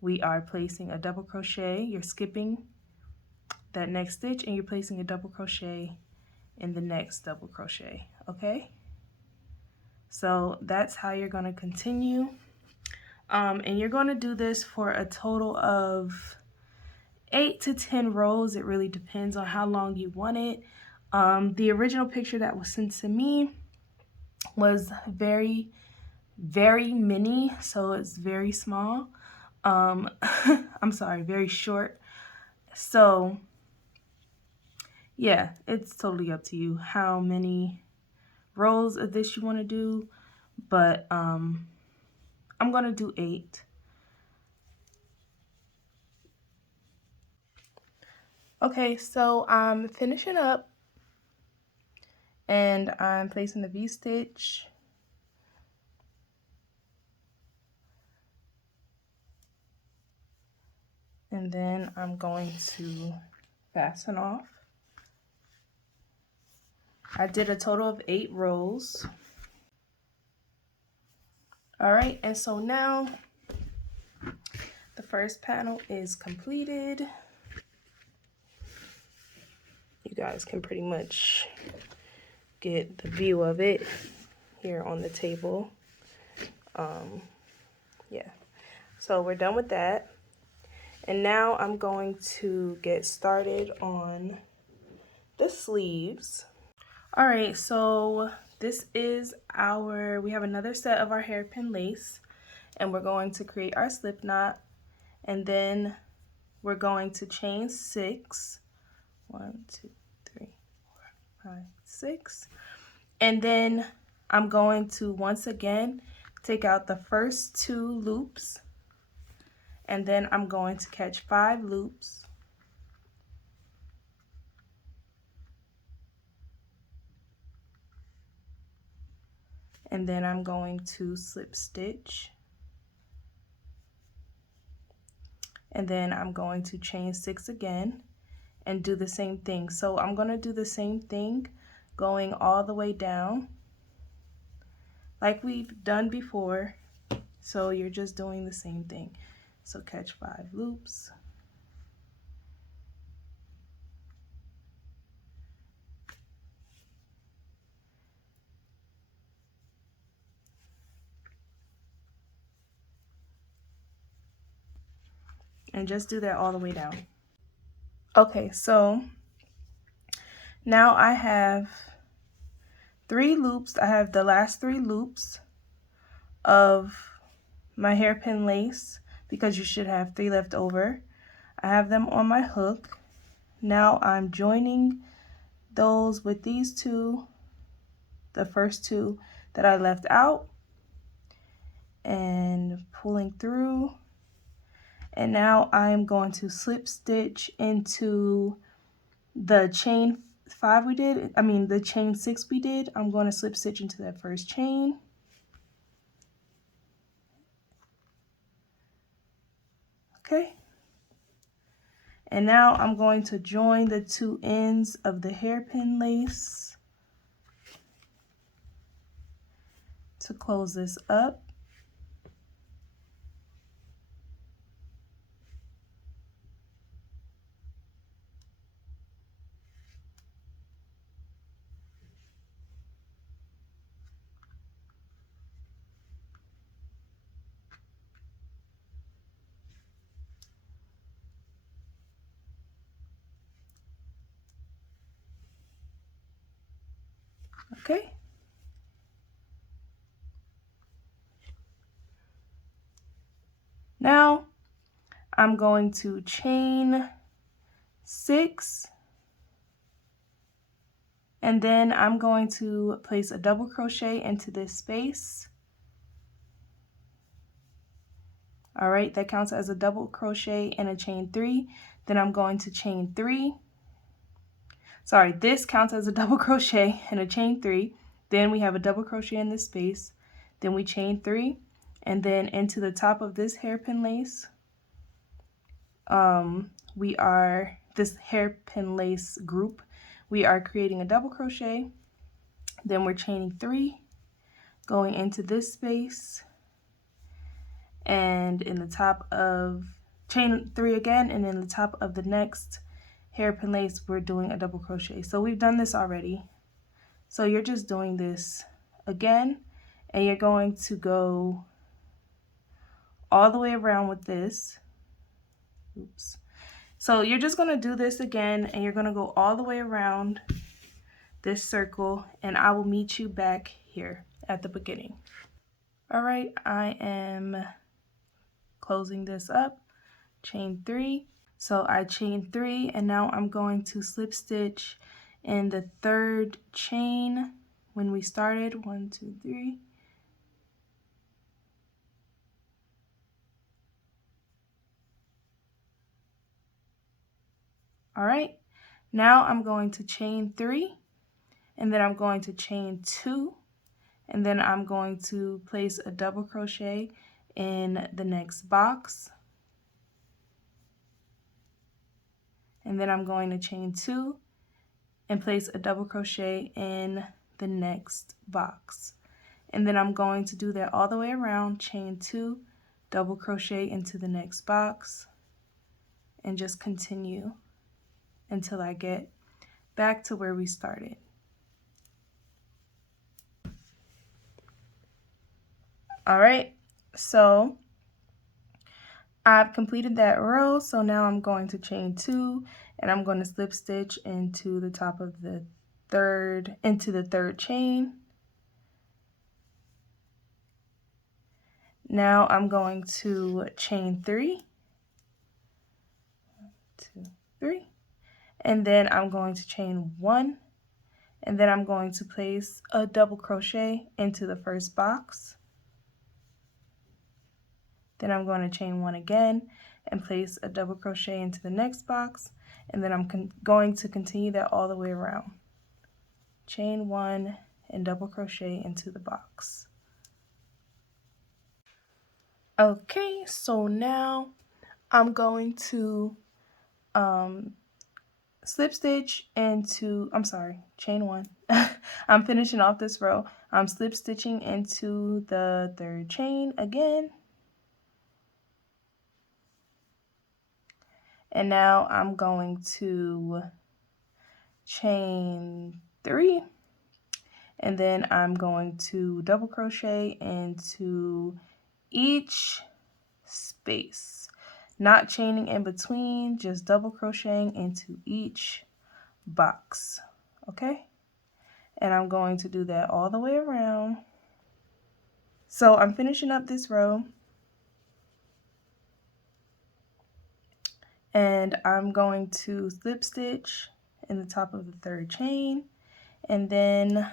we are placing a double crochet, you're skipping that next stitch and you're placing a double crochet in the next double crochet, okay? So that's how you're gonna continue. And you're gonna do this for a total of 8 to 10 rows. It really depends on how long you want it. The original picture that was sent to me was very mini, so it's very small. I'm sorry, very short. So yeah, it's totally up to you how many rows of this you want to do, but I'm gonna do 8. Okay, so I'm finishing up and I'm placing the V-stitch. And then I'm going to fasten off. I did a total of 8 rows. All right, and so now the first panel is completed. You guys can pretty much get the view of it here on the table. Yeah, so we're done with that. And now I'm going to get started on the sleeves. All right, so this is we have another set of our hairpin lace, and we're going to create our slip knot, and then we're going to chain 6. 1, 2, 3, 4, 5, 6. And then I'm going to once again take out the first 2 loops, and then I'm going to catch 5 loops. And then I'm going to slip stitch. And then I'm going to chain 6 again and do the same thing. So I'm going to do the same thing going all the way down like we've done before. So you're just doing the same thing. So catch 5 loops. And just do that all the way down. Okay, so now I have 3 loops. I have the last 3 loops of my hairpin lace because you should have 3 left over. I have them on my hook. Now I'm joining those with these 2, the first 2 that I left out, and pulling through. And now I'm going to slip stitch into the chain 5 we did, the chain 6 we did. I'm going to slip stitch into that first chain. Okay. And now I'm going to join the 2 ends of the hairpin lace to close this up. Okay. Now I'm going to chain 6, and then I'm going to place a double crochet into this space. All right, that counts as a double crochet and a chain 3. Then I'm going to chain 3. Sorry, this counts as a double crochet and a chain 3. Then we have a double crochet in this space. Then we chain 3, and then into the top of this hairpin lace, this hairpin lace group, we are creating a double crochet. Then we're chaining 3, going into this space, and in the top of chain 3 again, and in the top of the next hairpin lace we're doing a double crochet. So we've done this already. So you're just doing this again, and you're going to go all the way around with this. Oops. So you're just going to do this again, and you're going to go all the way around this circle, and I will meet you back here at the beginning. All right, I am closing this up, chain 3. So I chain 3, and now I'm going to slip stitch in the 3rd chain when we started. 1, 2, 3. All right, now I'm going to chain 3, and then I'm going to chain 2, and then I'm going to place a double crochet in the next box, and then I'm going to chain 2 and place a double crochet in the next box, and then I'm going to do that all the way around, chain 2, double crochet into the next box, and just continue until I get back to where we started. All right, so I've completed that row, so now I'm going to chain 2, and I'm going to slip stitch into the top of the 3rd chain. Now I'm going to chain 3, 2, 3, and then I'm going to chain 1, and then I'm going to place a double crochet into the first box. Then I'm going to chain 1 again and place a double crochet into the next box, and then I'm going to continue that all the way around. Chain 1 and double crochet into the box. Okay, so now I'm going to slip stitch into, chain 1. I'm finishing off this row. I'm slip stitching into the third chain again. And now I'm going to chain 3, and then I'm going to double crochet into each space, not chaining in between, just double crocheting into each box. Okay, and I'm going to do that all the way around. So I'm finishing up this row, and I'm going to slip stitch in the top of the third chain, and then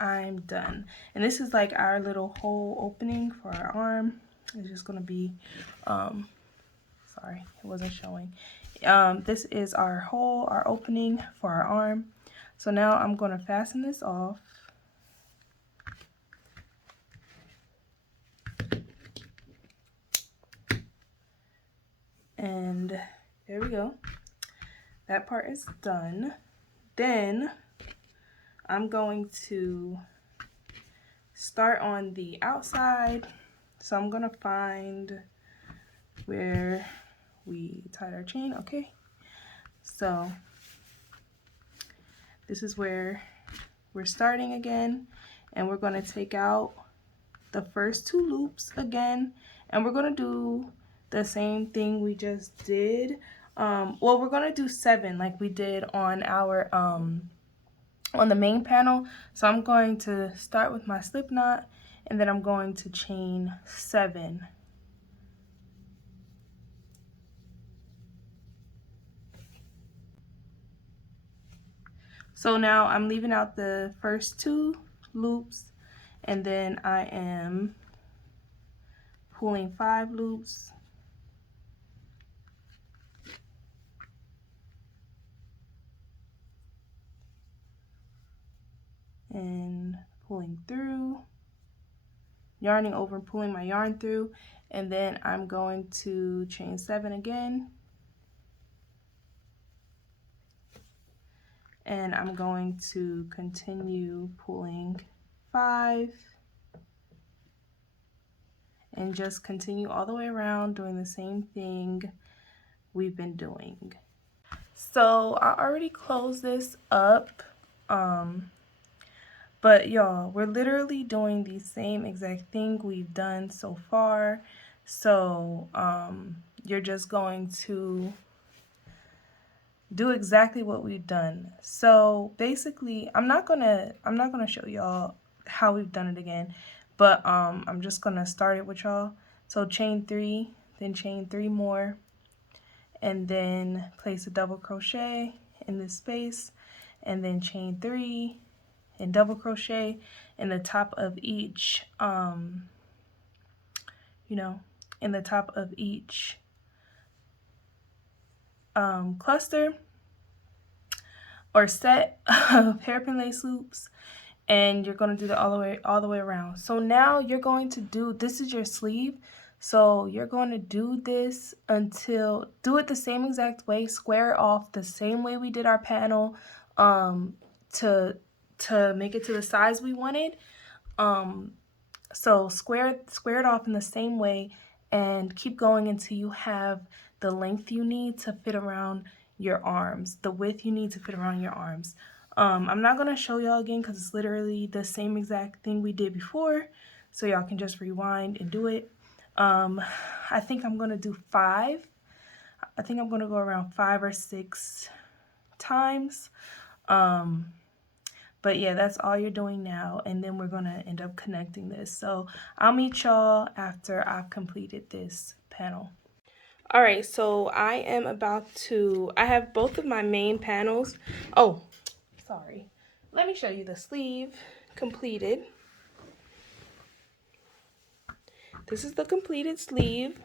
I'm done. And this is like our little hole opening for our arm. It's just gonna be sorry, it wasn't showing. This is our hole, our opening for our arm. So now I'm gonna fasten this off. And there we go. That part is done. Then I'm going to start on the outside. So I'm gonna find where we tied our chain. Okay, so this is where we're starting again, and we're going to take out the first 2 loops again, and we're going to do the same thing we just did. Well, we're going to do 7 like we did on our on the main panel. So I'm going to start with my slip knot, and then I'm going to chain 7. So now I'm leaving out the first 2 loops, and then I am pulling 5 loops, and pulling through, yarning over and pulling my yarn through, and then I'm going to chain 7 again, and I'm going to continue pulling 5, and just continue all the way around doing the same thing we've been doing. So I already closed this up, but y'all, we're literally doing the same exact thing we've done so far. So you're just going to do exactly what we've done. So basically, I'm not gonna show y'all how we've done it again, but I'm just gonna start it with y'all. So chain 3, then chain 3 more, and then place a double crochet in this space, and then chain 3 and double crochet in the top of each in the top of each cluster or set of hairpin lace loops, and you're going to do that all the way around. So now you're going to do, this is your sleeve, so you're going to do this until, do it the same exact way, square it off the same way we did our panel to make it to the size we wanted. So square it off in the same way, and keep going until you have the length you need to fit around your arms, the width you need to fit around your arms. I'm not going to show y'all again because it's literally the same exact thing we did before, so y'all can just rewind and do it. I think I'm going to do 5. I think I'm going to go around 5 or 6 times. But yeah, that's all you're doing now, and then we're going to end up connecting this. So I'll meet y'all after I've completed this panel. All right, so I have both of my main panels. Oh, sorry. Let me show you the sleeve completed. This is the completed sleeve.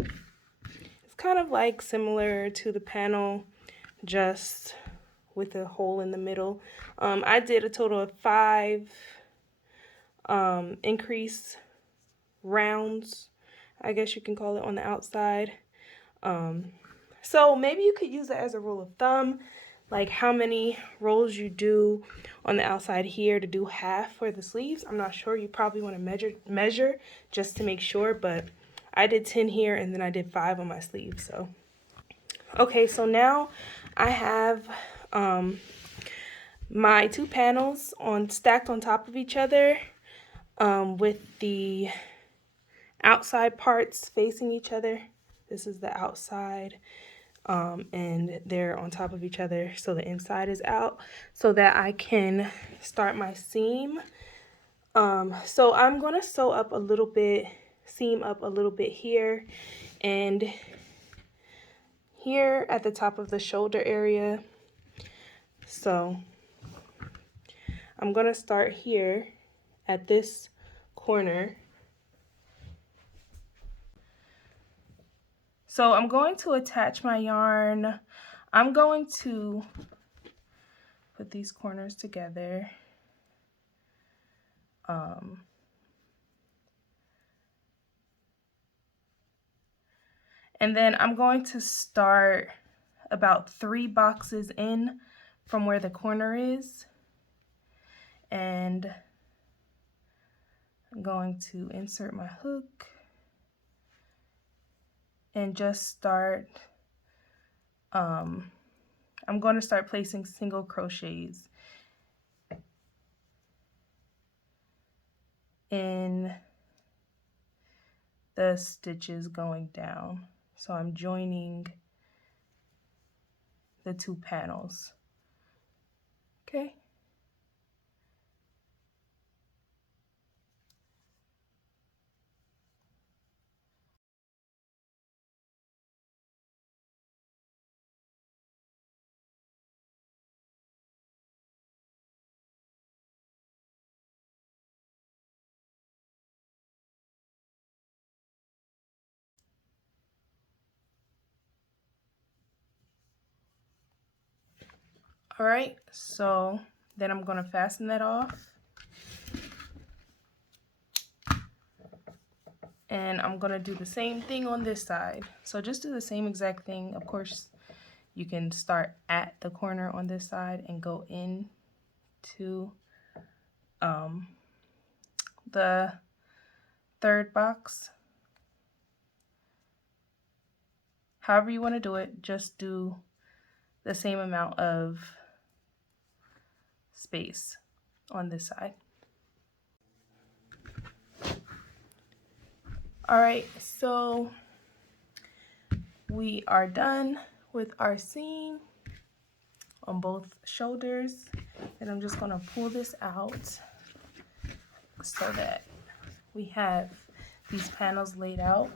It's kind of like similar to the panel, just with a hole in the middle. I did a total of 5 increase rounds, I guess you can call it, on the outside. So maybe you could use it as a rule of thumb, like how many rolls you do on the outside here to do half for the sleeves. I'm not sure. You probably want to measure just to make sure, but I did 10 here and then I did 5 on my sleeve. So okay, so now I have my 2 panels stacked on top of each other, with the outside parts facing each other. This is the outside, and they're on top of each other, so the inside is out, so that I can start my seam. So I'm going to sew up a little bit, seam up a little bit here and here at the top of the shoulder area. So I'm going to start here at this corner. So I'm going to attach my yarn. I'm going to put these corners together. And then I'm going to start about 3 boxes in from where the corner is. And I'm going to insert my hook and just start, I'm going to start placing single crochets in the stitches going down. So I'm joining the 2 panels. Okay. All right, so then I'm going to fasten that off. And I'm going to do the same thing on this side. So just do the same exact thing. Of course, you can start at the corner on this side and go in to the 3rd box. However you want to do it, just do the same amount of space on this side. All right, so we are done with our seam on both shoulders, and I'm just going to pull this out so that we have these panels laid out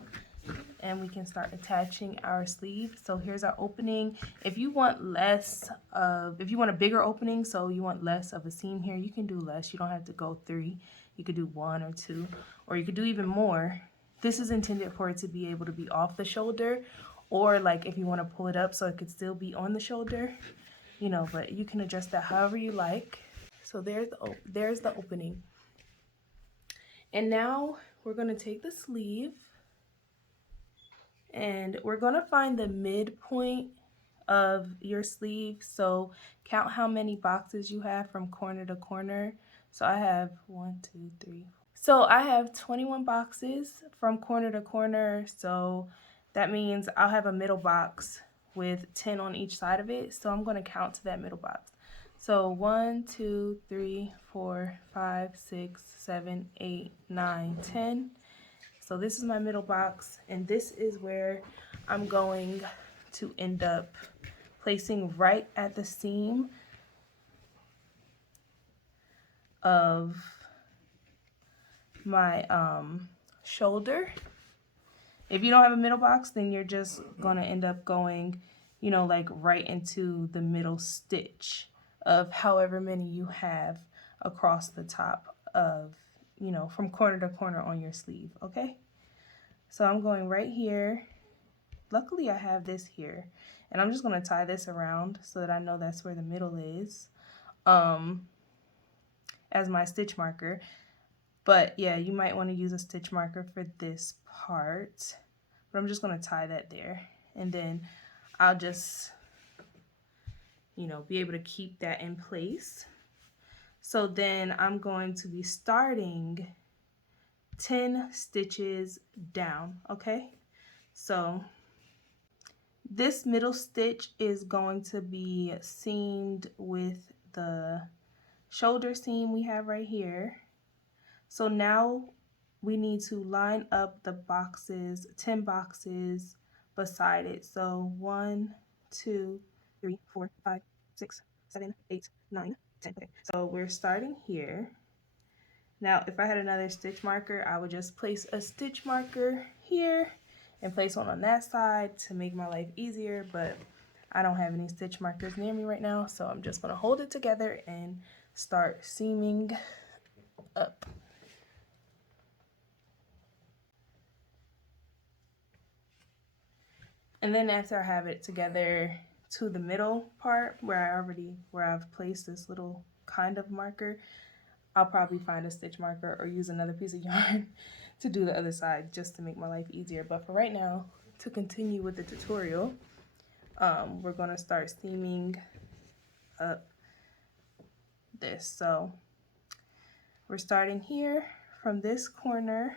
and we can start attaching our sleeve. So here's our opening. If you want if you want a bigger opening, so you want less of a seam here, you can do less. You don't have to go 3. You could do 1 or 2, or you could do even more. This is intended for it to be able to be off the shoulder, or like if you want to pull it up so it could still be on the shoulder, you know, but you can adjust that however you like. So there's the opening. And now we're going to take the sleeve and we're going to find the midpoint of your sleeve. So count how many boxes you have from corner to corner. So I have 1, 2, 3. So I have 21 boxes from corner to corner. So that means I'll have a middle box with 10 on each side of it. So I'm going to count to that middle box. So 1, 2, 3, 4, 5, 6, 7, 8, 9, 10. So this is my middle box, and this is where I'm going to end up placing right at the seam of my shoulder. If you don't have a middle box, then you're just going to end up going, you know, like right into the middle stitch of however many you have across the top of, you know, from corner to corner on your sleeve, okay? So I'm going right here. Luckily I have this here, and I'm just going to tie this around so that I know that's where the middle is as my stitch marker. But yeah, you might want to use a stitch marker for this part, but I'm just going to tie that there, and then I'll just, you know, be able to keep that in place. So then I'm going to be starting 10 stitches down, okay? So this middle stitch is going to be seamed with the shoulder seam we have right here. So now we need to line up the boxes, 10 boxes beside it. So 1, 2, 3, 4, 5, 6, 7, 8, 9, 10. Okay, so we're starting here. Now, if I had another stitch marker, I would just place a stitch marker here and place one on that side to make my life easier, but I don't have any stitch markers near me right now, so I'm just gonna hold it together and start seaming up. And then after I have it together to the middle part where I've placed this little kind of marker, I'll probably find a stitch marker or use another piece of yarn to do the other side just to make my life easier. But for right now, to continue with the tutorial, we're gonna start seaming up this. So we're starting here from this corner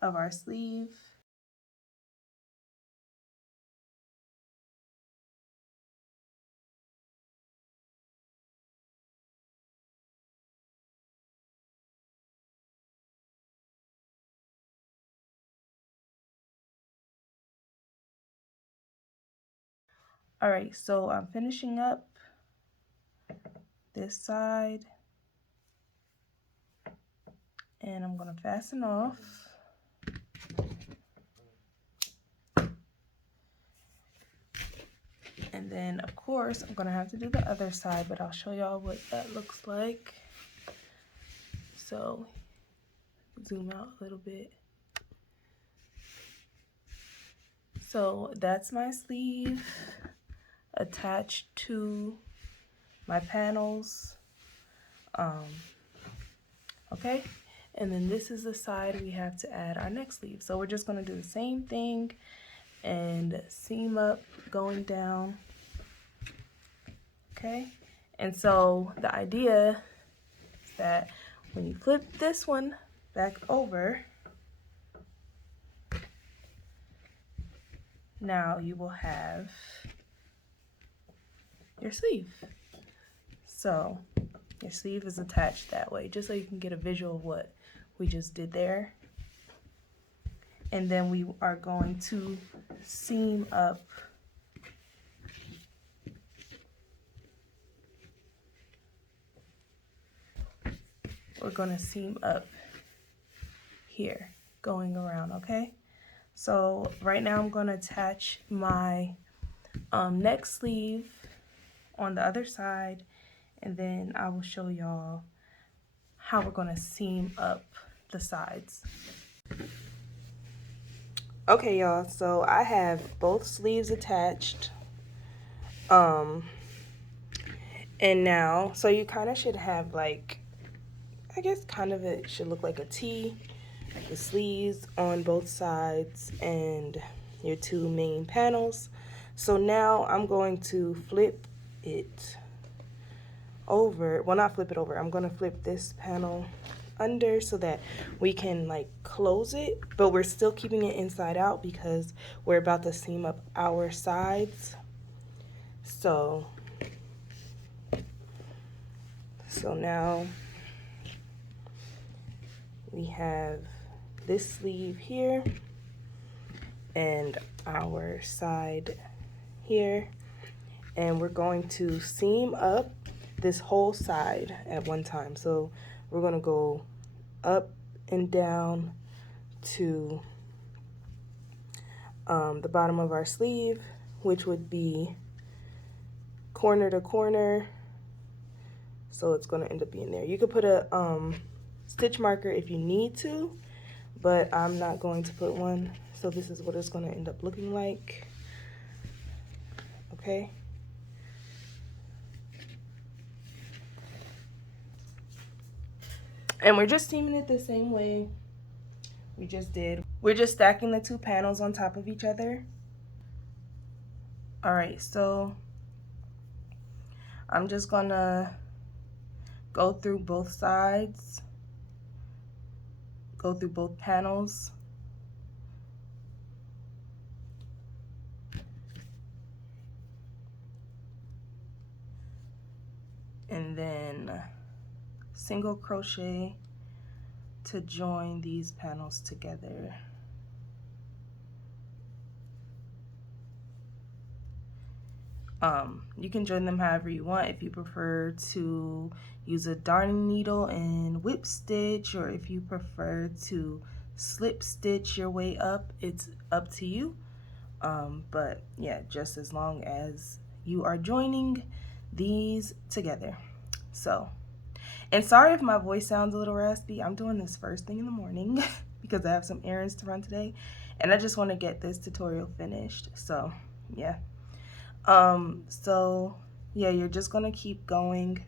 of our sleeve. All right, so I'm finishing up this side, and I'm gonna fasten off. And then of course I'm gonna have to do the other side, but I'll show y'all what that looks like. So zoom out a little bit. So that's my sleeve attached to my panels. Okay, and then this is the side we have to add our next sleeve. So we're just gonna do the same thing and seam up going down. Okay, and so the idea is that when you flip this one back over, now you will have your sleeve. So your sleeve is attached that way, just so you can get a visual of what we just did there. And then we are going to seam up here going around, okay? So right now I'm going to attach my next sleeve on the other side, and then I will show y'all how we're going to seam up the sides. Okay, y'all, so I have both sleeves attached. And now, so you kind of should have, like, I guess kind of it should look like a T, the sleeves on both sides and your two main panels. So now I'm going to flip it over. Well, not flip it over. I'm going to flip this panel under so that we can like close it, but we're still keeping it inside out because we're about to seam up our sides. So now we have this sleeve here and our side here, and we're going to seam up this whole side at one time. So we're going to go up and down to the bottom of our sleeve, which would be corner to corner. So it's going to end up being there. You could put a stitch marker if you need to, but I'm not going to put one. So this is what it's going to end up looking like. Okay. And we're just seaming it the same way we just did. We're just stacking the two panels on top of each other. All right, so I'm just gonna go through both sides, go through both panels. And then single crochet to join these panels together. You can join them however you want. If you prefer to use a darning needle and whip stitch, or if you prefer to slip stitch your way up, it's up to you. But yeah, just as long as you are joining these together. So, and sorry if my voice sounds a little raspy. I'm doing this first thing in the morning because I have some errands to run today, and I just want to get this tutorial finished. So yeah. So yeah, you're just gonna keep going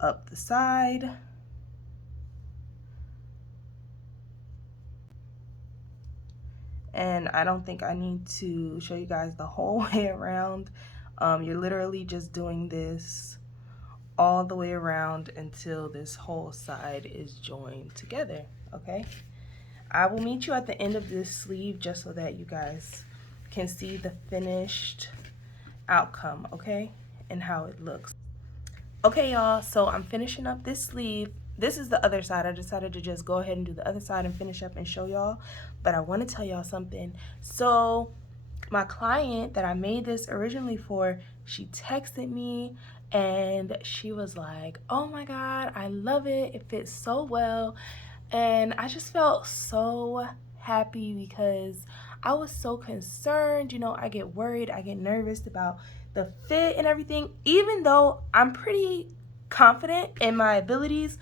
up the side. And I don't think I need to show you guys the whole way around. You're literally just doing this all the way around until this whole side is joined together, okay? I will meet you at the end of this sleeve just so that you guys can see the finished outcome, okay? And how it looks. Okay, y'all, so I'm finishing up this sleeve. This is the other side. I decided to just go ahead and do the other side and finish up and show y'all. But I want to tell y'all something. So my client that I made this originally for, she texted me and she was like, oh my God, I love it. It fits so well. And I just felt so happy because I was so concerned. You know, I get worried, I get nervous about the fit and everything. Even though I'm pretty confident in my abilities,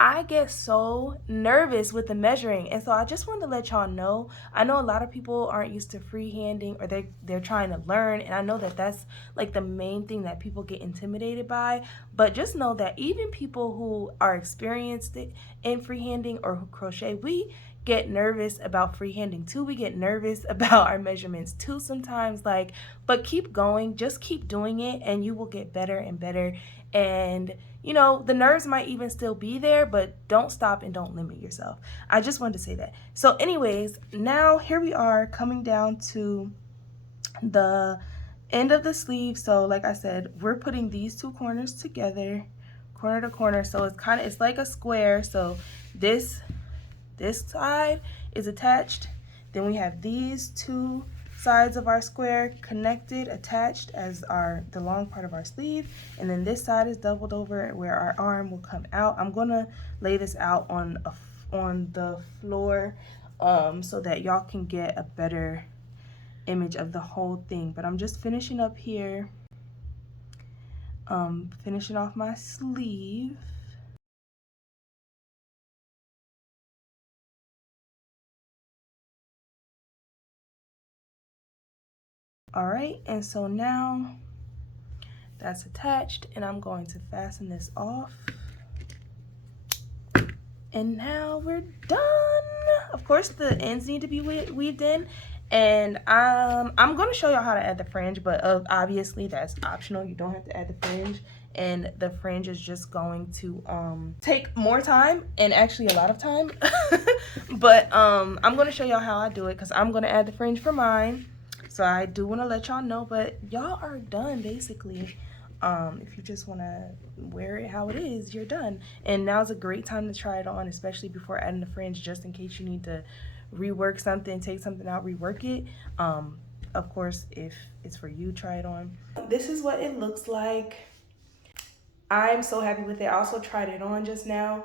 I get so nervous with the measuring. And so I just wanted to let y'all know. I know a lot of people aren't used to freehanding, or they're trying to learn, and I know that that's like the main thing that people get intimidated by. But just know that even people who are experienced in freehanding or who crochet, we get nervous about freehanding too. We get nervous about our measurements too sometimes, like, but keep going, just keep doing it, and you will get better and better. And you know, the nerves might even still be there, but don't stop and don't limit yourself. I just wanted to say that. So anyways, now here we are coming down to the end of the sleeve. So like I said, we're putting these two corners together, corner to corner. So it's like a square. So this side is attached. Then we have these two sides of our square connected, attached as the long part of our sleeve, and then this side is doubled over where our arm will come out. I'm gonna lay this out on the floor so that y'all can get a better image of the whole thing. But I'm just finishing up here, finishing off my sleeve. All right, and so now that's attached, and I'm going to fasten this off. And now we're done. Of course, the ends need to be weaved in, and I'm going to show y'all how to add the fringe, but obviously that's optional. You don't have to add the fringe, and the fringe is just going to take more time, and actually a lot of time. But I'm going to show y'all how I do it, because I'm going to add the fringe for mine. So I do want to let y'all know, but y'all are done basically. If you just want to wear it how it is, you're done. And now's a great time to try it on, especially before adding the fringe, just in case you need to rework something, take something out, rework it. Of course, if it's for you, try it on. This is what it looks like. I'm so happy with it. I also tried it on just now,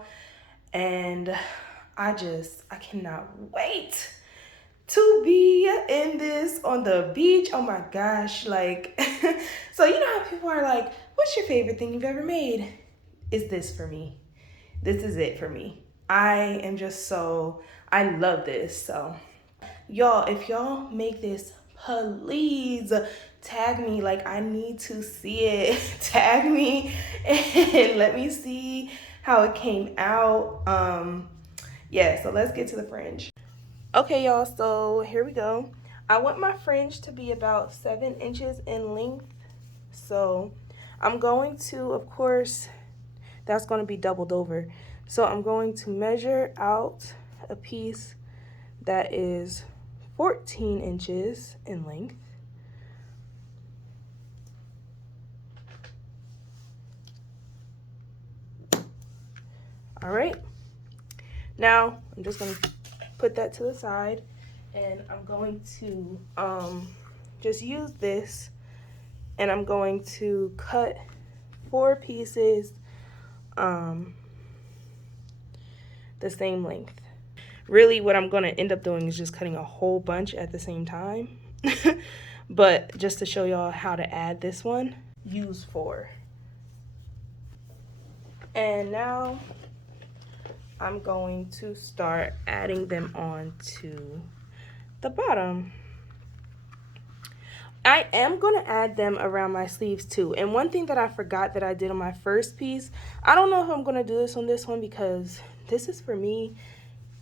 and I cannot wait to be in this on the beach. Oh my gosh, like, so you know how people are like, what's your favorite thing you've ever made? It's this for me. This is it for me. I am just so, I love this. So y'all, if y'all make this, please tag me. Like, I need to see it. Tag me and let me see how it came out. Yeah, so let's get to the fringe. Okay, y'all, so here we go. I want my fringe to be about 7 inches in length. So I'm going to, of course, that's going to be doubled over. So I'm going to measure out a piece that is 14 inches in length. All right. Now I'm just going to put that to the side, and I'm going to just use this, and I'm going to cut 4 pieces the same length. Really what I'm going to end up doing is just cutting a whole bunch at the same time. But just to show y'all how to add this one, use 4. And now I'm going to start adding them on to the bottom. I am going to add them around my sleeves too. And one thing that I forgot that I did on my first piece, I don't know if I'm going to do this on this one because this is for me.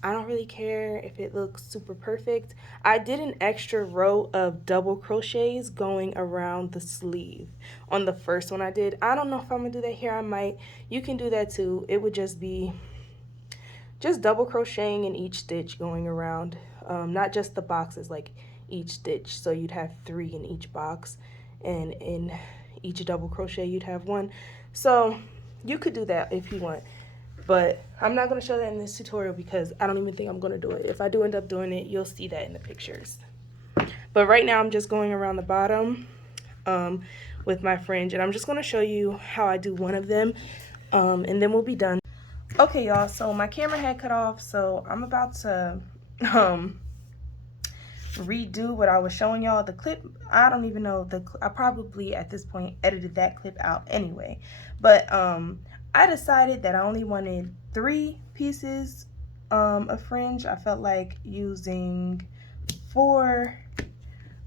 I don't really care if it looks super perfect. I did an extra row of double crochets going around the sleeve on the first one I did. I don't know if I'm going to do that here. I might. You can do that too. It would just be double crocheting in each stitch going around, not just the boxes, like each stitch. So you'd have 3 in each box, and in each double crochet you'd have 1. So you could do that if you want, but I'm not going to show that in this tutorial because I don't even think I'm going to do it. If I do end up doing it, you'll see that in the pictures. But right now I'm just going around the bottom with my fringe, and I'm just going to show you how I do one of them, and then we'll be done. Okay, y'all, so my camera had cut off, so I'm about to redo what I was showing y'all. The clip, I don't even know, I probably at this point edited that clip out anyway. But I decided that I only wanted 3 pieces of fringe. I felt like using 4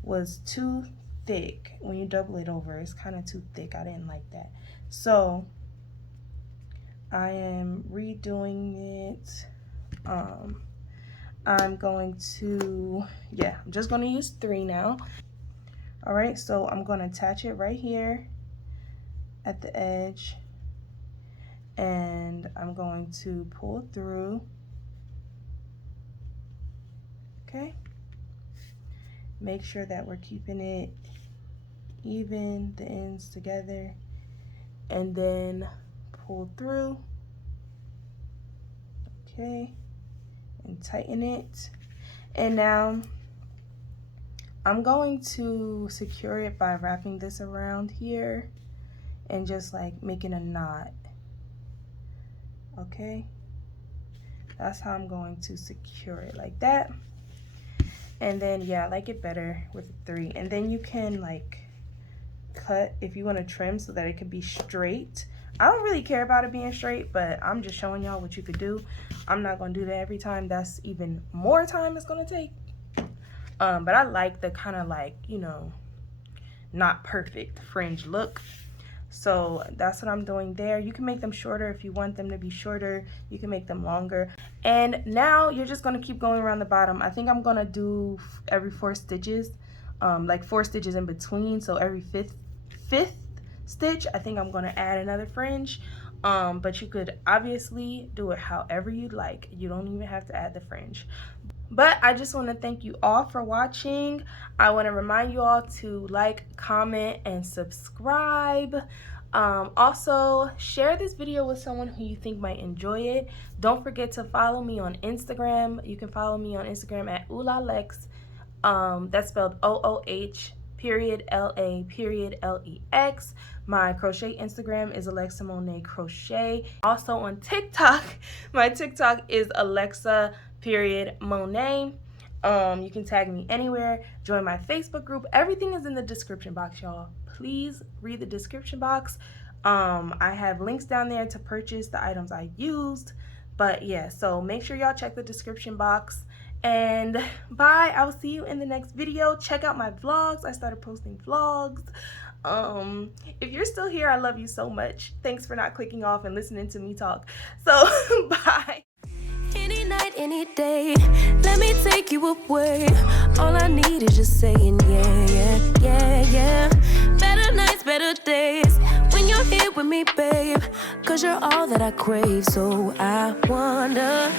was too thick. When you double it over, it's kind of too thick. I didn't like that. So I am redoing it. I'm going to, yeah, I'm just going to use 3 now. All right, so I'm going to attach it right here at the edge, and I'm going to pull through. Okay, make sure that we're keeping it even, the ends together, and then pull through. Okay, and tighten it. And now I'm going to secure it by wrapping this around here and just like making a knot. Okay, that's how I'm going to secure it, like that. And then yeah, I like it better with 3. And then you can like cut if you want to trim so that it can be straight. I don't really care about it being straight, but I'm just showing y'all what you could do. I'm not going to do that every time. That's even more time it's going to take. But I like the kind of like, you know, not perfect fringe look. So that's what I'm doing there. You can make them shorter if you want them to be shorter. You can make them longer. And now you're just going to keep going around the bottom. I think I'm going to do every 4 stitches, like 4 stitches in between. So every fifth stitch, I think I'm going to add another fringe. But you could obviously do it however you'd like. You don't even have to add the fringe. But I just want to thank you all for watching. I want to remind you all to like, comment, and subscribe. Also, share this video with someone who you think might enjoy it. Don't forget to follow me on Instagram. You can follow me on Instagram at oolalex. That's spelled OOH_LA_LEX. My crochet Instagram is Alexa Monet Crochet. Also on TikTok, my TikTok is Alexa_Monet. You can tag me anywhere, join my Facebook group. Everything is in the description box, y'all. Please read the description box. I have links down there to purchase the items I used. But yeah, so make sure y'all check the description box. And bye. I will see you in the next video. Check out my vlogs. I started posting vlogs. If you're still here, I love you so much. Thanks for not clicking off and listening to me talk. So bye. Any night, any day, let me take you away. All I need is just saying yeah, yeah, yeah, yeah. Better nights, better days, when you're here with me, babe. 'Cause you're all that I crave, so I wonder